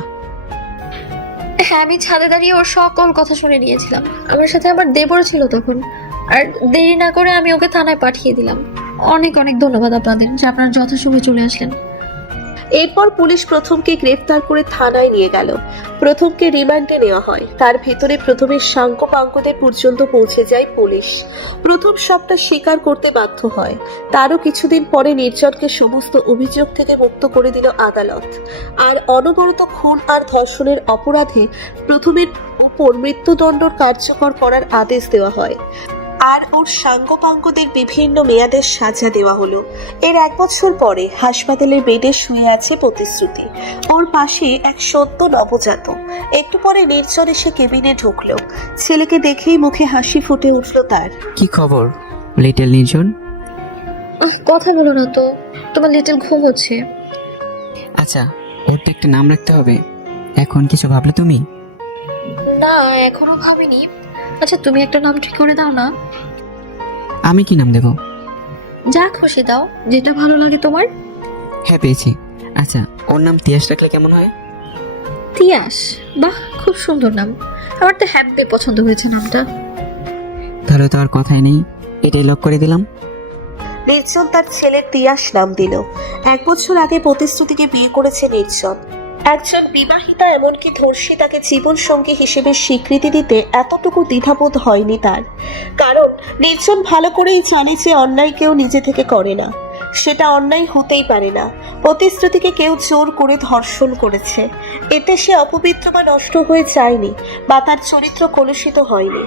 হ্যাঁ, আমি ছাদে দাঁড়িয়ে ওর সকল কথা শুনে নিয়েছিলাম। আমার সাথে আমার দেবর ছিল তখন, আর দেরি না করে আমি ওকে থানায় পাঠিয়ে দিলাম। অনেক অনেক ধন্যবাদ আপনাদের যে আপনারা যথাসময়ে চলে আসলেন। এরপর পুলিশ প্রথমকে গ্রেফতার করে থানায় নিয়ে গেল। প্রথমকে রিমান্ডে নেওয়া হয়। তার ভেতরে প্রথমের সাঙ্গপাঙ্গদের পর্যন্ত পৌঁছে যায় পুলিশ। প্রথম সবটা স্বীকার করতে বাধ্য হয়। তারও কিছুদিন পরে নির্জনকে সমস্ত অভিযোগ থেকে মুক্ত করে দিল আদালত। আর অনবরত খুন আর ধর্ষণের অপরাধে প্রথমের উপর মৃত্যুদণ্ড কার্যকর করার আদেশ দেওয়া হয়। আর ওর সাঙ্গপাঙ্গদের বিভিন্ন মেয়াদের সাজা দেওয়া হলো। এর 1 বছর পরে হাসপাতালের বেডে শুয়ে আছে প্রতিশ্রুতি। ওর পাশে এক সদ্য নবজাতক। একটু পরে নির্জন এসে কেবিনে ঢুকলো। ছেলেকে দেখেই মুখে হাসি ফুটে উঠল তার। কি খবর লিটল নির্জন? কথা বলো না তো, তোমার লিটল ঘুম হচ্ছে। আচ্ছা, ওর তো একটা নাম রাখতে হবে। এখন কিছু ভাবলে তুমি? না, এখনো ভাবিনি। আচ্ছা, তুমি একটা নাম ঠিক করে দাও না। আমি কি নাম দেব? যা খুশি দাও, যেটা ভালো লাগে তোমার। হ্যাঁ, পেয়েছি। আচ্ছা, ওর নাম তিয়াস রাখলে কেমন হয়? তিয়াস? বাহ, খুব সুন্দর নাম। আমার তো হ্যাপি পছন্দ হয়েছে নামটা। তাহলে তো আর কথাই নেই, এটাই লক করে দিলাম। নির্জন তার ছেলের তিয়াস নাম দিল। 1 বছর আগে প্রতিশ্রুতিকে বিয়ে করেছে নির্জন। একজন বিবাহিতা এমনকি ধর্ষিতাকে জীবন সঙ্গী হিসেবে স্বীকৃতি দিতে এতটুকু দ্বিধাবোধ হয়নি তার। কারণ নির্জন ভালো করেই জানে যে অন্যায় কেউ নিজে থেকে করে না, সেটা অন্যায় হতেই পারে না। প্রতিশ্রুতিকে কেউ জোর করে ধর্ষণ করেছে, এতে সে অপবিত্র বা নষ্ট হয়ে যায়নি, বা তার চরিত্র কলুষিত হয়নি।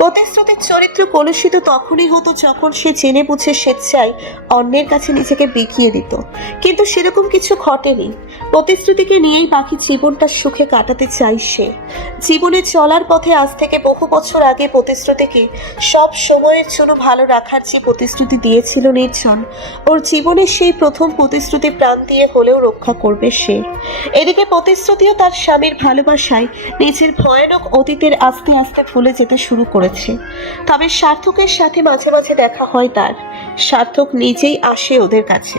প্রতিশ্রুতির চরিত্র কলুষিত তখনই হতো যখন সে জেনে বুঝে স্বেচ্ছায় অন্যের কাছে নিজেকে বিকিয়ে দিত। কিন্তু সেরকম কিছু ঘটেনি। প্রতিশ্রুতিকে নিয়েই বাকি জীবনটা সুখে কাটাতে চাই সে। জীবনে চলার পথে আজ থেকে বহু বছর আগে প্রতিশ্রুতিকে সব সময়ের জন্য ভালো রাখার যে প্রতিশ্রুতি দিয়েছিল নির্জন, ওর জীবনে সেই প্রথম প্রতিশ্রুতি প্রাণ দিয়ে হলেও রক্ষা করবে সে। এদিকে প্রতিশ্রুতিও তার স্বামীর ভালোবাসায় নিজের ভয়ানক অতীতের আস্তে আস্তে ভুলে যেতে শুরু করেছে। তবে সার্থকের সাথে মাঝে মাঝে দেখা হয় তার। সার্থক নিজেই আসে ওদের কাছে।